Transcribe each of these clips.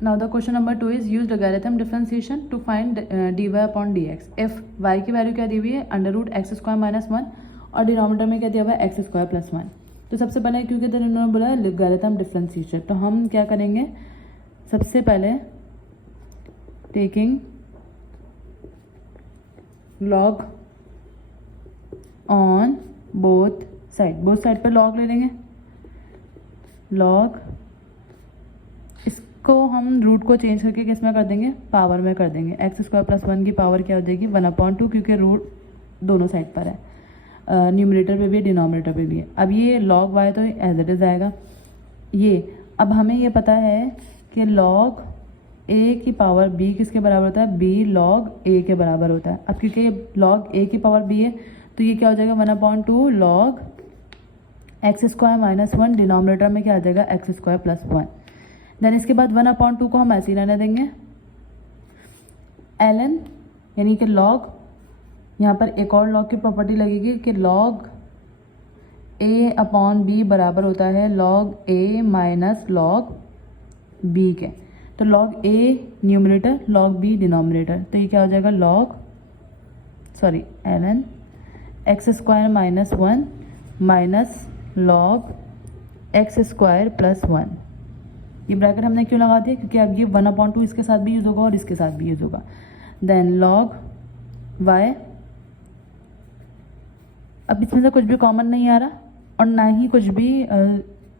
Now the question number 2 is use logarithm differentiation to find dy upon dx। If y की value क्या दी हुई है √x² - 1 और denominator में क्या दिया हुआ है x² + 1। तो सबसे पहले क्योंकि इन्होंने बोला लॉगरिथम डिफरेंशिएशन, तो हम क्या करेंगे, सबसे पहले taking log on both side पे लॉग ले लेंगे। लॉग इसको हम रूट को चेंज करके किस में कर देंगे, पावर में कर देंगे। x² + 1 की पावर क्या हो जाएगी 1/2, क्योंकि रूट दोनों साइड पर है, न्यूमरेटर पे भी है डिनोमिनेटर पे भी है। अब ये लॉग y तो एज इट इज़ आएगा। ये अब हमें ये पता है कि लॉग a की पावर b किसके बराबर होता है, b log a के बराबर होता है। अब क्योंकि ये log a की पावर b है तो ये क्या हो जाएगा 1/2 log x² - 1, डिनोमिनेटर में क्या आ जाएगा x² + 1। देन इसके बाद 1/2 को हम ऐसे ही रहने देंगे। ln यानी कि log, यहाँ पर एक और log की प्रॉपर्टी लगेगी कि log a/b बराबर होता है log a - log b के। तो log a numerator, log b denominator, तो ये क्या हो जाएगा ln x² - 1 minus log x² + 1। ये ब्रैकेट हमने क्यों लगा दिया, क्योंकि अब ये 1/2 इसके साथ भी यूज़ होगा और इसके साथ भी यूज़ होगा। देन log y, अब इसमें से कुछ भी कॉमन नहीं आ रहा और ना ही कुछ भी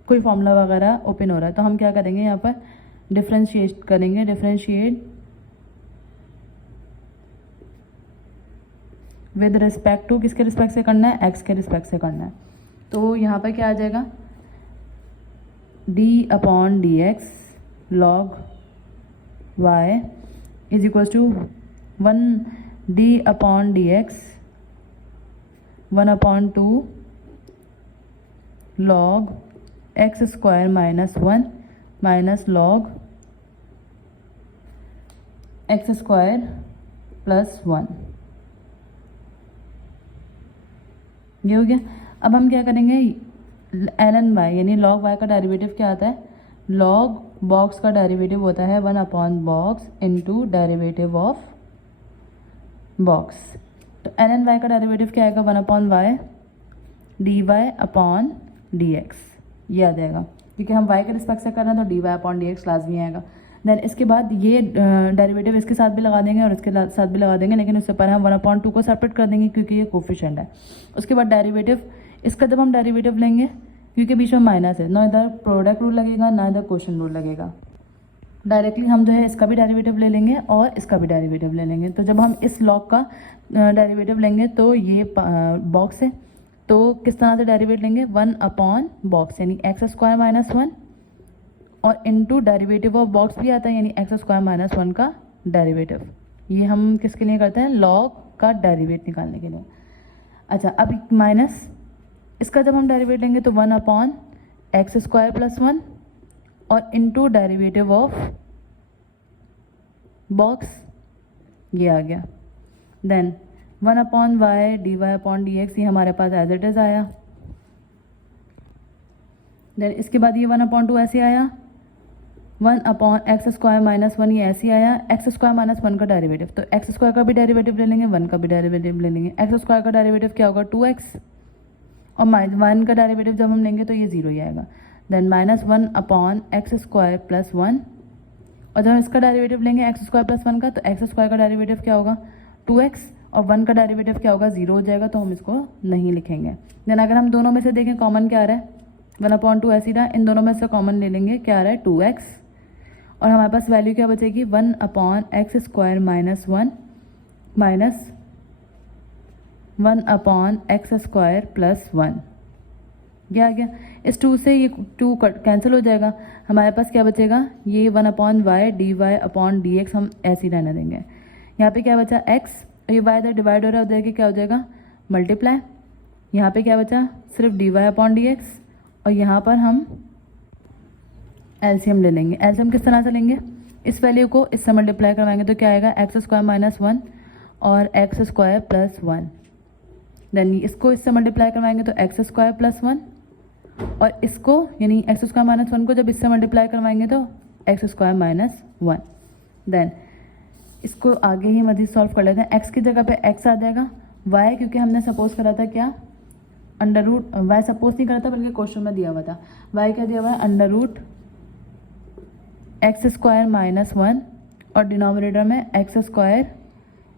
कोई फॉर्मूला वगैरह ओपन हो रहा है, तो हम क्या करेंगे, यहाँ पर डिफ्रेंशिएट करेंगे। डिफ्रेंशिएट विद रिस्पेक्ट टू, किसके रिस्पेक्ट से करना है, x के रिस्पेक्ट से करना है। तो यहाँ पर क्या आ जाएगा d/dx log y is equal to 1d/dx 1/2 log x² - 1 minus log x² + 1। ये हो गया। अब हम क्या करेंगे, ln y यानी log y का डेरिवेटिव क्या आता है, log बॉक्स का डेरिवेटिव होता है 1/box into derivative of box. तो ln y का डेरिवेटिव क्या आएगा 1/y dy/dx, ये आ जाएगा, क्योंकि हम y के रिस्पेक्ट से कर रहे हैं तो dy/dx लाजमी आएगा। देन इसके बाद ये डेरिवेटिव इसके साथ भी लगा देंगे और इसके साथ भी लगा देंगे, लेकिन उससे पहले हम 1/2 को सेपरेट कर देंगे क्योंकि ये कोफिशिएंट है। उसके बाद डेरिवेटिव, इसका जब हम डेरिवेटिव लेंगे, क्योंकि बीच में माइनस है, ना इधर प्रोडक्ट रूल लगेगा ना इधर क्वोशंट रूल लगेगा, डायरेक्टली हम जो है इसका भी डेरिवेटिव ले लेंगे और इसका भी डेरिवेटिव ले लेंगे। तो जब हम इस लॉग का डेरिवेटिव लेंगे तो ये बॉक्स है, तो किस तरह से डेरिवेटिव लेंगे 1/box यानी x² - 1 और इनटू डेरिवेटिव ऑफ बॉक्स भी आता है यानी x² - 1 का डेरिवेटिव। ये हम किसके लिए करते हैं, लॉग का डेरिवेटिव निकालने के लिए। अच्छा, अब माइनस इसका जब हम डेरिवेटिव लेंगे तो 1/x² + 1 और इनटू डेरिवेटिव ऑफ बॉक्स, ये आ गया। देन 1/y dy/dx, ये हमारे पास एज इट इज़ आया। देन इसके बाद ये 1/2 ऐसे आया, 1/x² - 1 ये ऐसे आया, x² - 1 का डेरिवेटिव, तो x² का भी डेरिवेटिव ले लेंगे, 1 का भी डेरिवेटिव ले लेंगे। x² का डेरिवेटिव क्या होगा 2x और 1 का डेरिवेटिव जब हम लेंगे तो ये 0 ही आएगा। देन -1/x² + 1 और जब हम इसका डेरिवेटिव लेंगे x² + 1 का, तो x² का डेरिवेटिव क्या होगा 2x और 1 का डेरिवेटिव क्या होगा 0 हो जाएगा, तो हम इसको नहीं लिखेंगे। देन अगर हम दोनों में से देखें कॉमन क्या आ रहा है 1/2 ऐसी रहा, इन दोनों में से कॉमन ले लेंगे, क्या आ रहा है 2x और हमारे पास वैल्यू क्या बचेगी 1/x² - 1 माइनस 1/x² + 1। ये आ गया। इस 2 से ये 2 कैंसिल हो जाएगा, हमारे पास क्या बचेगा, ये 1/y dy/dx हम ऐसे ही रहने देंगे। यहाँ पे क्या बचा x, ये y इधर डिवाइड हो रहा है, उधर के क्या हो जाएगा मल्टीप्लाई। यहाँ पे क्या बचा सिर्फ dy/dx और यहाँ पर हम एलसीएम ले लेंगे। एलसीएम किस तरह से लेंगे, इस वैल्यू को इससे मल्टीप्लाई करवाएंगे तो क्या आएगा x² - 1 और x² + 1। देन इसको इससे मल्टीप्लाई करवाएंगे तो x² + 1 और इसको यानी x² - 1 को जब इससे मल्टीप्लाई करवाएंगे तो एक्स स्क्वायर माइनस 1। देन इसको आगे ही मज़ीद सॉल्व कर लेते हैं। एक्स की जगह पे एक्स आ जाएगा, वाई क्योंकि हमने सपोज करा था क्या, अंडर रूट, वाई सपोज नहीं करा था बल्कि क्वेश्चन में दिया हुआ था। वाई क्या दिया हुआ है, under root x square minus 1 और डिनोमिनेटर में एक्स स्क्वायर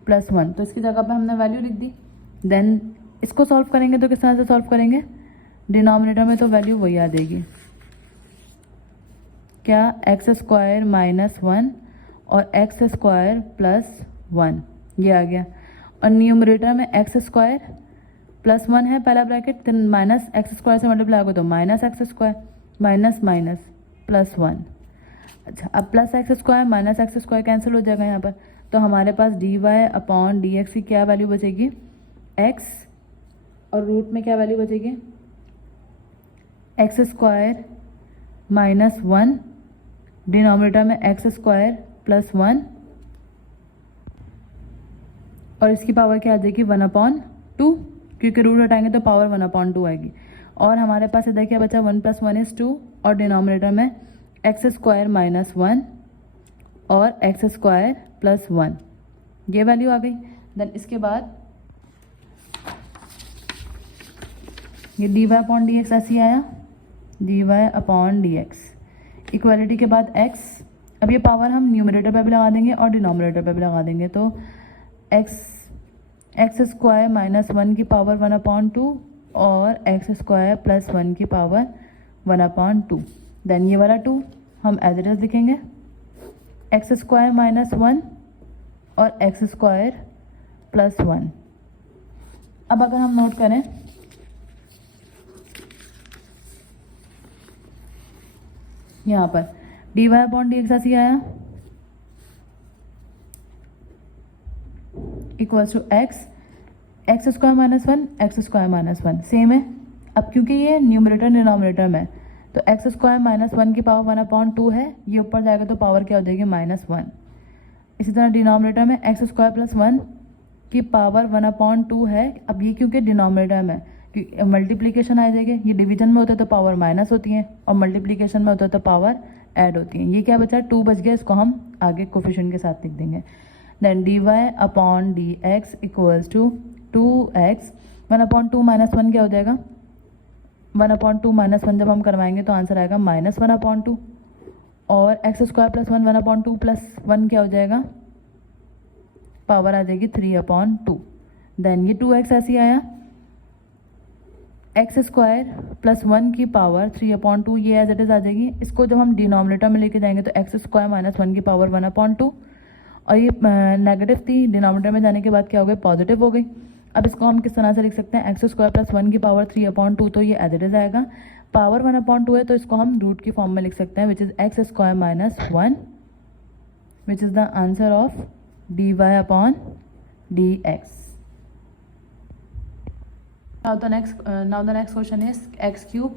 प्लस 1, तो इसकी जगह पे हमने वैल्यू लिख दी। देन इसको सॉल्व करेंगे तो किस तरह से सॉल्व करेंगे, डिनोमिनेटर में तो वैल्यू वही आ जाएगी, क्या, एक्स स्क्वायर माइनस 1 और एक्स स्क्वायर प्लस 1, ये आ गया। और न्यूमरेटर में एक्स स्क्वायर प्लस 1 है पहला bracket, then minus x square से मल्टीप्लाई होगा तो minus x square, minus minus plus 1। अच्छा, अब plus x square minus x square cancel हो जाएगा यहाँ पर, तो हमारे पास d y upon d x की क्या वैल्यू बचेगी, एक्स, और रूट में क्या वैल्यू बचेगी, एक्स स्क्वायर माइनस 1, डिनोमिनेटर में एक्स स्क्वायर प्लस 1, और इसकी पावर क्या आ जाएगी 1/2, क्योंकि रूट हटाएंगे तो पावर 1/2 आएगी। और हमारे पास इधर क्या बचा, 1 + 1 = 2 और डिनोमिनेटर में एक्स स्क्वायर माइनस 1 और एक्स स्क्वायर प्लस 1, ये वैल्यू आ गई। देन इसके बाद ये d y upon d x ऐसे आया, d y upon d x, equality के बाद एक्स, अब ये पावर हम न्यूमरेटर पे भी लगा देंगे और डिनोमिनेटर पे भी लगा देंगे, तो एक्स स्क्वायर माइनस 1 की पावर 1/2 और एक्स स्क्वायर प्लस 1 की पावर 1/2। देन ये वाला 2 हम एज इट इज लिखेंगे, एक्स स्क्वायर माइनस 1 और एक्स स्क्वायर प्लस 1। अब अगर हम नोट करें, यहाँ पर d y upon d x ऐसे आया, equals to x square minus 1 x square minus 1 same है। अब क्योंकि ये न्यूमरेटर डिनोमिनेटर में, तो एक्स स्क्वायर माइनस 1 की पावर 1/2 है, ये ऊपर जाएगा तो पावर क्या हो जाएगी -1। इसी तरह डिनोमिनेटर में एक्स स्क्वायर प्लस 1 की पावर 1/2 है। अब ये क्योंकि डिनोमिनेटर में मल्टीप्लिकेशन आ जाएगी, ये डिवीजन में होता है तो पावर माइनस होती है और मल्टीप्लिकेशन में होता है तो पावर ऐड होती है। ये क्या बचा, 2 बच गया, इसको हम आगे कोफिशिएंट के साथ लिख देंगे। Then d y upon d x equals to 2x, 1/2 minus 1 क्या हो जाएगा, 1/2 माइनस 1 जब हम करवाएंगे तो आंसर आएगा -1/2, और एक्स स्क्वायर प्लस 1 1/2 प्लस 1 क्या हो जाएगा, पावर आ जाएगी 3/2। देन ये 2x ऐसे आया, एक्स स्क्वायर प्लस 1 की पावर 3/2, ये एज इट इज आ जाएगी। इसको जब हम डिनोमिनेटर में लेके जाएंगे तो एक्स स्क्वायर माइनस 1 की पावर 1/2, और ये नेगेटिव थी, डिनोमिनेटर में जाने के बाद क्या हो गई, पॉजिटिव हो गई। अब इसको हम किस तरह से लिख सकते हैं, एक्स स्क्वायर प्लस 1 की पावर 3/2, तो ये एज इट इज आएगा। पावर 1/2 है तो इसको हम रूट की फॉर्म में लिख सकते हैं, which is x square minus 1, which is the answer of d y upon d x. Now the next question is x³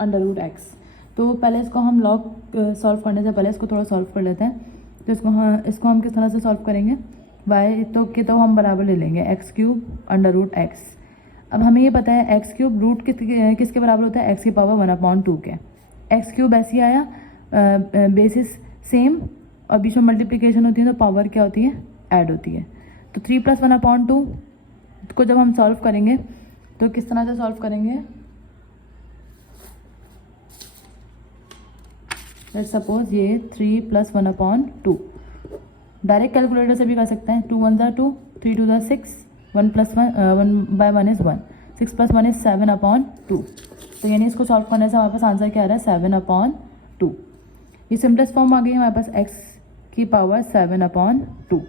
√ x। तो पहले इसको हम लॉग सॉल्व करने से पहले इसको थोड़ा सॉल्व कर लेते हैं। तो इसको हम किस तरह से सॉल्व करेंगे, y तो हम बराबर ले लेंगे x³ √ x। अब हमें ये पता है x³ रूट किसके बराबर होता है, x की पावर 1/2 के। x³ ऐसे आया, बेसिस सेम और बीच में मल्टीप्लिकेशन होती है तो पावर क्या होती है, ऐड होती है। तो 3 + 1/2 को जब हम सॉल्व करेंगे तो किस तरह से सॉल्व करेंगे, लेट्स सपोज ये 3 + 1/2, डायरेक्ट कैलकुलेटर से भी कर सकते हैं। 2 × 1 = 2, 3 × 2 = 6, 1 + 1 = 1, 6 + 1 = 7/2। तो यानी इसको सॉल्व करने से हमारे पास आंसर क्या आ रहा है, 7/2। ये सिंपलेस्ट फॉर्म आ गई हमारे पास, x की पावर 7/2।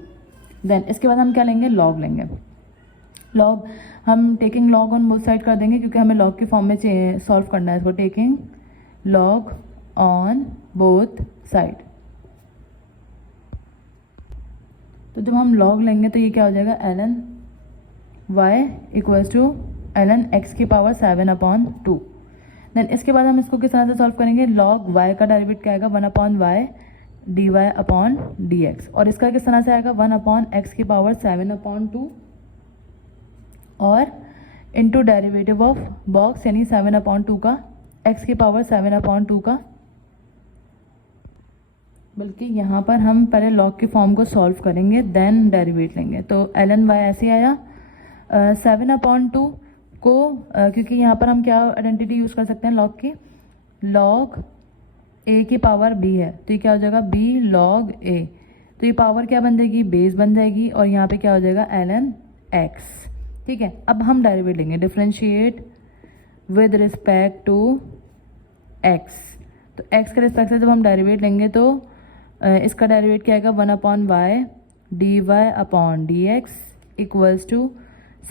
देन इसके बाद हम क्या लेंगे, लॉग लेंगे। लॉग हम taking log on both side कर देंगे, क्योंकि हमें लॉग की फॉर्म में सॉल्व करना है इसको। Taking log on both side, तो जब हम लॉग लेंगे तो ये क्या हो जाएगा, ln y = ln x की पावर 7/2। देन इसके बाद हम इसको किस तरह से सॉल्व करेंगे, लॉग y का डेरिवेटिव क्या आएगा, 1/y dy अपॉन dx, और इसका किस तरह से आएगा, 1/x की पावर 7/2 और इंटू डेरिवेटिव ऑफ बॉक्स यानी 7/2 का x की पावर 7/2 का बल्कि यहाँ पर हम पहले लॉग की फॉर्म को सॉल्व करेंगे देन डेरिवेट लेंगे। तो ln y ऐसे आया 7/2 को क्योंकि यहाँ पर हम क्या आइडेंटिटी यूज़ कर सकते हैं लॉग की, log a की पावर b है, तो ये क्या हो जाएगा b log a। तो ये पावर क्या बन जाएगी, बेस बन जाएगी, और यहाँ पे क्या हो जाएगा ln x। ठीक है, अब हम डेरिवेट लेंगे, differentiate with respect to x। तो x के रिस्पेक्ट से जब हम डेरिवेट लेंगे तो इसका डेरिवेट क्या आएगा 1/y dy/dx equals to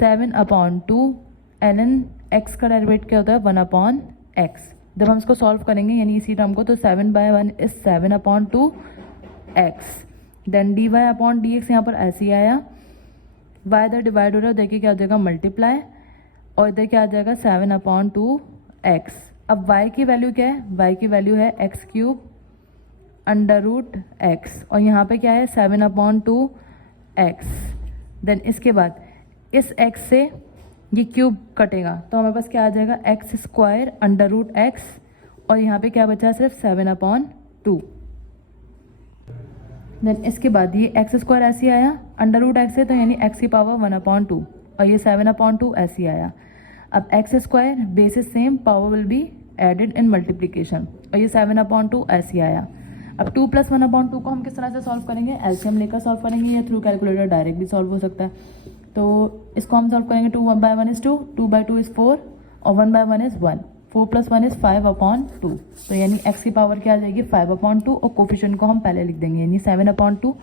7/2 ln x का डेरिवेट क्या होता है 1/x। जब हम इसको सॉल्व करेंगे यानी इसी टर्म को, तो 7/1 इज 7/2 x, देन dy/dx यहाँ पर ऐसे ही आया, y इधर डिवाइड हो रहा है, देखिए क्या हो जाएगा मल्टीप्लाई, और इधर क्या आ जाएगा 7/2 x। अब y की वैल्यू क्या है, y की वैल्यू है x³ √x, और यहाँ पे क्या है 7/2 x। देन इसके बाद इस x से ये क्यूब कटेगा, तो हमारे पास क्या आ जाएगा x² √x, और यहाँ पे क्या बचा है सिर्फ 7/2। देन इसके बाद ये x² ऐसे आया, √x है तो यानी x की पावर 1/2, और ये 7/2 ऐसे आया। अब x² base is same, power will be added in multiplication, और ये 7/2 ऐसे आया। अब 2 + 1/2 को हम किस तरह से सॉल्व करेंगे, एलसीएम लेकर सॉल्व करेंगे या थ्रू कैलकुलेटर डायरेक्ट भी सॉल्व हो सकता है। तो इसको हम सॉल्व करेंगे, 2/1 इज 2, 2/2 इज 4, और 1/1 इज 1, 4 + 1 इज 5/2। तो यानी x की पावर क्या आ जाएगी 5/2, और कोफिशिएंट को हम पहले लिख देंगे यानी 7/2,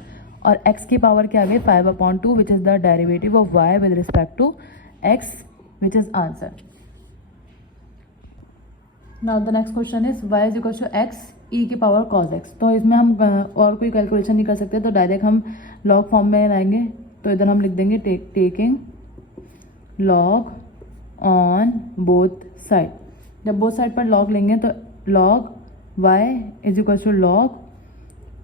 और x की पावर क्या आ गई 5/2 which is the derivative of y with respect to x which is answer. Now the next question is y is equal to x e की पावर cos x। तो इसमें हम और कोई कैलकुलेशन नहीं कर सकते, तो डायरेक्ट हम लॉग फॉर्म में लाएंगे। तो इधर हम लिख देंगे taking log on both side. जब बोथ साइड पर लॉग लेंगे तो log y is equal to log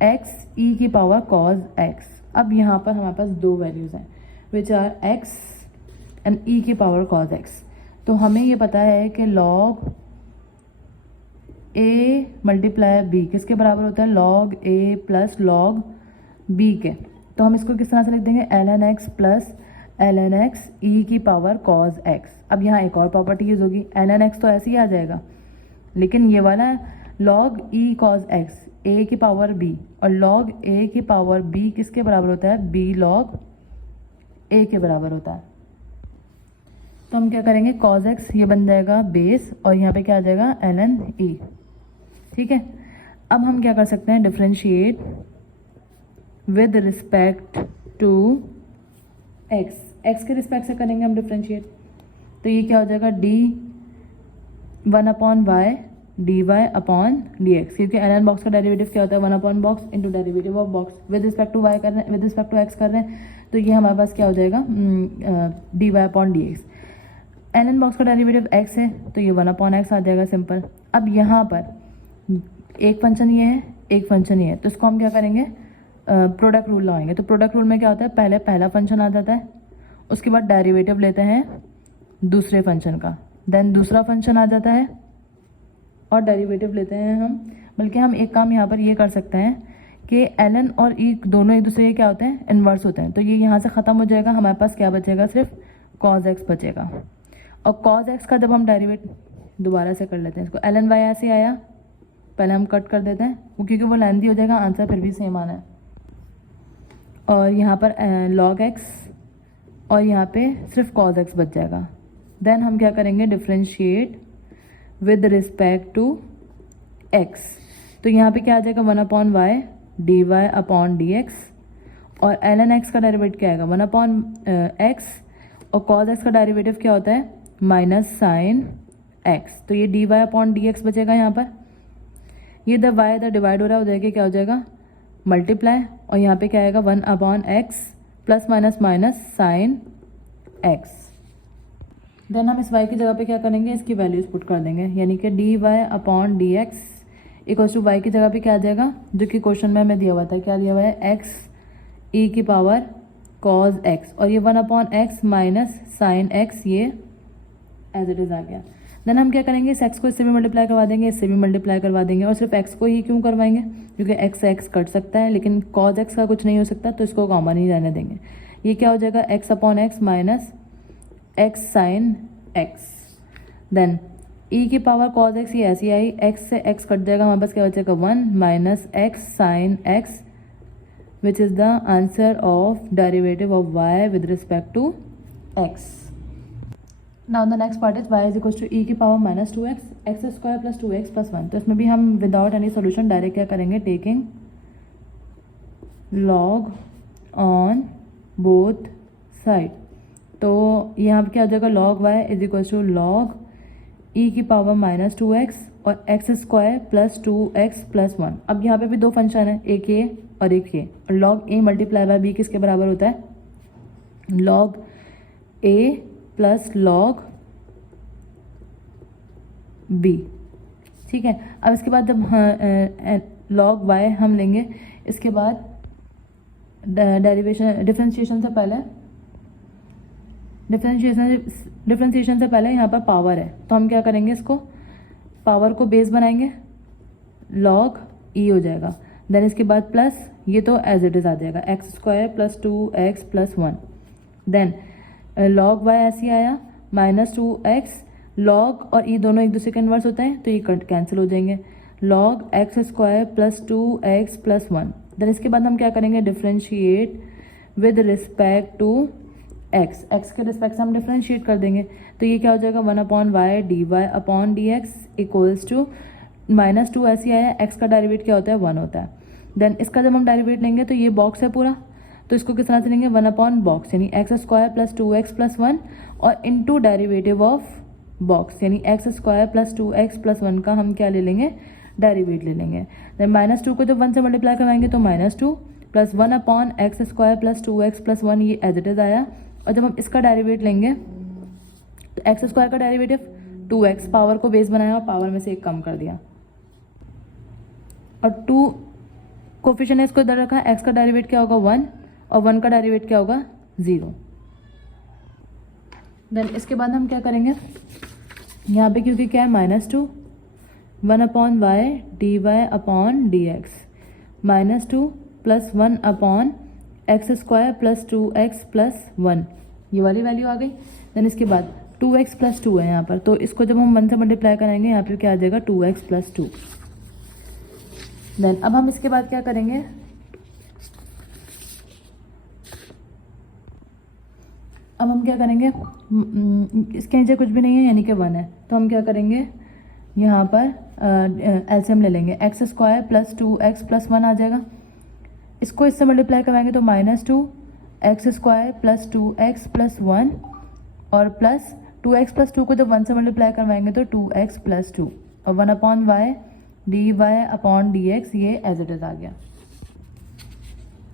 x e की पावर cos x। अब यहाँ पर हमारे पास दो वैल्यूज़ हैं which are x and e की पावर cos x। तो हमें ये पता है कि log a मल्टीप्लाई b किसके बराबर होता है, log a plus log b के। तो हम इसको किस तरह से लिख देंगे ln x plus ln x e की पावर cos x। अब यहाँ एक और प्रॉपर्टी यूज होगी, ln x तो ऐसे ही आ जाएगा, लेकिन ये वाला log e cos x a की पावर b, और log a की पावर b किसके बराबर होता है, b log a के बराबर होता है। तो हम क्या करेंगे cos x ये बन जाएगा बेस, और यहाँ पे क्या आ जाएगा ln e। ठीक है, अब हम क्या कर सकते हैं, differentiate with respect to x के रिस्पेक्ट से करेंगे हम डिफ्रेंशिएट। तो ये क्या हो जाएगा d1/y dy/dx, क्योंकि ln बॉक्स का डेरिवेटिव क्या होता है 1/बॉक्स into derivative of box. With respect to y कर रहे हैं, विद रिस्पेक्ट टू x कर रहे हैं, तो ये हमारे पास क्या हो जाएगा dy/dx। ln बॉक्स का डेरिवेटिव x है तो ये 1/x आ जाएगा सिंपल। अब यहाँ पर एक फंक्शन ये है, एक फंक्शन ये है, तो इसको हम क्या करेंगे प्रोडक्ट रूल लगाएंगे। तो प्रोडक्ट रूल में क्या होता है, पहले पहला फंक्शन आ जाता है, उसके बाद डेरिवेटिव लेते हैं दूसरे फंक्शन का, देन दूसरा फंक्शन आ जाता है और डेरिवेटिव लेते हैं हम। बल्कि हम एक काम यहाँ पर ये कर सकते हैं कि ln और e दोनों एक दूसरे के क्या होते हैं, इन्वर्स होते हैं। तो ये यहाँ से ख़त्म हो जाएगा, हमारे पास क्या बचेगा, सिर्फ cos x बचेगा। और cos x का जब हम डेरिवेट दोबारा से कर लेते हैं, इसको ln y ऐसे आया, पहले हम कट कर देते हैं क्योंकि वो लेंथी हो जाएगा, आंसर फिर भी सेम आना है। और यहाँ पर log x और यहाँ पे सिर्फ cos x बच जाएगा। देन हम क्या करेंगे, differentiate with respect to x। तो यहाँ पे क्या आ जाएगा 1/y dy/dx, और ln x का डेरिवेटिव क्या आएगा 1/x, और cos x का डेरिवेटिव क्या होता है माइनस साइन x। तो ये dy/dx बचेगा यहाँ पर। ये द y इधर डिवाइड हो रहा है, हो जाएगा क्या हो जाएगा मल्टीप्लाई, और यहाँ पे क्या आएगा 1/x plus minus minus sine x। Then हम इस y की जगह पे क्या करेंगे, इसकी वैल्यूज पुट कर देंगे, यानी कि dy/dx इक्वल टू y की जगह पे क्या आ जाएगा, जो कि क्वेश्चन में हमें दिया हुआ था, क्या दिया हुआ है x e की पावर cos x, और ये 1/x माइनस साइन x, ये एज इट इज़ आ गया। देन हम क्या करेंगे, इस एक्स को इससे भी मल्टीप्लाई करवा देंगे, इससे भी मल्टीप्लाई करवा देंगे। और सिर्फ एक्स को ही क्यों करवाएंगे, क्योंकि एक्स से एक्स कट सकता है लेकिन कॉज एक्स का कुछ नहीं हो सकता, तो इसको कॉमन ही रहने देंगे। ये क्या हो जाएगा, x upon x minus x sin x. Then e की पावर कॉज एक्स, ये ऐसी आई, एक्स से एक्स कट जाएगा, हमारे पास क्या बचेगा 1 minus x sin x, which is the answer of derivative of y with respect to x. Now the next part is y is equals to e की power minus 2x, x square plus 2x plus 1। तो इसमें भी हम without any solution direct क्या करेंगे, taking log on both side. तो यहाँ पर क्या हो जाएगा, log y is equals to log e की पावर माइनस 2x और x square plus 2x plus 1। अब यहाँ पे भी दो फंक्शन है, एक ये और एक ये, और log a multiply by b किसके बराबर होता है, log a plus log b। ठीक है, अब इसके बाद जब log y हम लेंगे, इसके बाद डिफरेंशिएशन से पहले यहाँ पर पावर है, तो हम क्या करेंगे, इसको पावर को बेस बनाएंगे, log e हो जाएगा। देन इसके बाद प्लस, ये तो एज इट इज़ आ जाएगा, x square plus 2x plus 1। Then log y ऐसे आया माइनस 2x, log और e दोनों एक दूसरे के इन्वर्स होते हैं, तो ये कैंसिल हो जाएंगे, log x square plus 2x plus 1। Then इसके बाद हम क्या करेंगे, differentiate with respect to x, x के रिस्पेक्ट से हम डिफ्रेंशिएट कर देंगे, तो ये क्या हो जाएगा 1 upon y d y upon d x equals to minus 2 ऐसे आया, एक्स का डेरिवेट क्या होता है, 1 होता है। देन इसका जब हम डेरिवेट लेंगे तो ये बॉक्स है पूरा, तो इसको किस तरह से लेंगे, 1 अपॉन बॉक्स यानी x square plus 2x plus 1 और इनटू डेरिवेटिव ऑफ बॉक्स यानी x square plus 2x plus 1 का हम क्या ले लेंगे, डेरिवेट ले लेंगे। देन माइनस 2 को जब 1 से मल्टीप्लाई करवाएंगे तो minus 2 plus 1 upon x square plus 2x plus 1, ये एज इट इज आया। और जब हम इसका डेरिवेट लेंगे तो एक्स स्क्वायर का डेरिवेटिव 2x, पावर को बेस बनाया और पावर में से एक कम कर दिया, और 2 कोफिशिएंट है इसको इधर रखा, एक्स का डेरिवेट क्या होगा 1 और 1 का डेरिवेट क्या होगा 0। देन इसके बाद हम क्या करेंगे, यहाँ पे क्योंकि क्या है minus 2, 1 upon y d y upon d x, minus 2 plus 1 upon x square plus 2x plus 1, ये वाली वैल्यू आ गई। देन इसके बाद 2x प्लस 2 है यहाँ पर, तो इसको जब हम 1 से मल्टीप्लाई कराएंगे यहाँ पर क्या आ जाएगा 2x प्लस 2। देन अब हम इसके बाद क्या करेंगे, अब हम क्या करेंगे, इसके नीचे कुछ भी नहीं है यानी कि 1 है, तो हम क्या करेंगे, यहाँ पर एलसीएम ले लेंगे, x square plus 2x plus 1 आ जाएगा, इसको इससे मल्टीप्लाई करवाएंगे तो minus 2 x square plus 2x plus 1 और प्लस 2x प्लस 2 को जब 1 से मल्टीप्लाई करवाएंगे तो 2x प्लस 2 और 1 upon y d y upon d x, ये एज इट इज आ गया।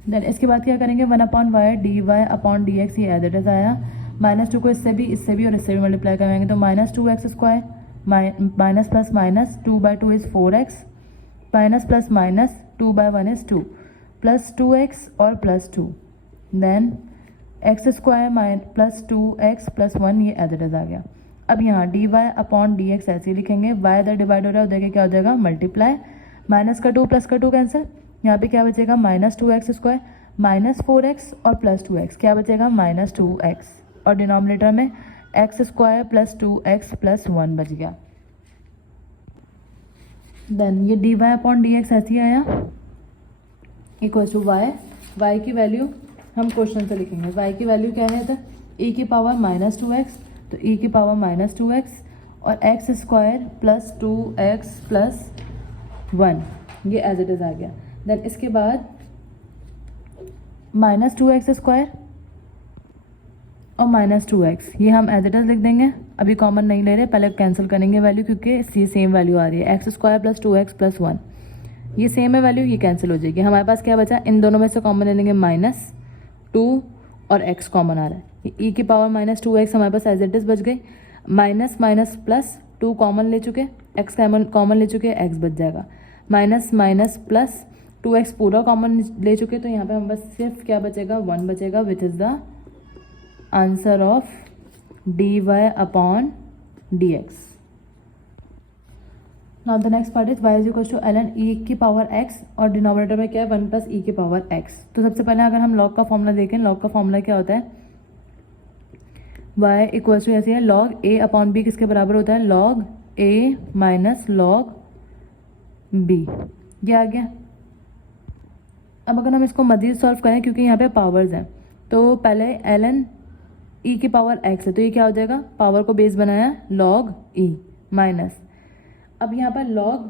देन इसके बाद क्या करेंगे, 1 upon y d y upon d x, ये एज इट इज आया। माइनस 2 को इससे भी और इससे भी मल्टीप्लाई करवाएंगे तो minus 2x square minus plus minus 2/2 is 4x, minus plus minus 2/1 is 2 plus 2x और plus 2। Then x square plus 2x plus 1, ये एज इट इज आ गया। अब यहाँ d y upon d x ऐसे ही लिखेंगे, वाई इधर डिवाइड हो रहा है उधर क्या हो जाएगा मल्टीप्लाई, माइनस का 2 प्लस का 2 कैंसिल, यहाँ पे क्या बचेगा minus 2x square minus 4x और प्लस 2x, क्या बचेगा माइनस 2x और डिनोमिनेटर में x square plus 2x plus 1 बच गया। देन ये d y upon d x ऐसे ही आया इक्वल टू वाई की वैल्यू हम क्वेश्चन से लिखेंगे, वाई की वैल्यू क्या है, तो e की पावर माइनस 2x, तो e की पावर माइनस 2x और x square plus 2x plus 1, ये एज इट इज़ आ गया। देन इसके बाद माइनस 2x स्क्वायर और माइनस 2x, ये हम एज इट इज़ लिख देंगे, अभी कॉमन नहीं ले रहे, पहले कैंसिल करेंगे वैल्यू क्योंकि ये सेम वैल्यू आ रही है, x square plus 2x plus 1, ये सेम है वैल्यू, ये कैंसिल हो जाएगी। हमारे पास क्या बचा, इन दोनों में से कॉमन ले लेंगे, माइनस 2 और x कॉमन आ रहा है, e की पावर माइनस 2x हमारे पास एज इट इज़ बच गई, माइनस माइनस प्लस 2 कॉमन ले चुके, x कॉमन ले चुके, x बच जाएगा, माइनस माइनस प्लस 2x पूरा कॉमन ले चुके, तो यहाँ पे हम बस सिर्फ क्या बचेगा 1 बचेगा, which is the answer of dy upon dx। Now the next part is y is equal to ln e की पावर x और डिनोमिनेटर में क्या है 1 प्लस e की पावर x। तो सबसे पहले अगर हम log का फॉर्मूला देखें, log का फॉर्मूला क्या होता है, y इक्वल टू ऐसे है log a अपॉन b किसके बराबर होता है, log a minus log b। ये आ गया। अब अगर हम इसको मजीद सॉल्व करें, क्योंकि यहाँ पे पावर्स हैं, तो पहले ln e की पावर x है, तो ये क्या हो जाएगा, पावर को बेस बनाया log e माइनस, अब यहाँ पर log,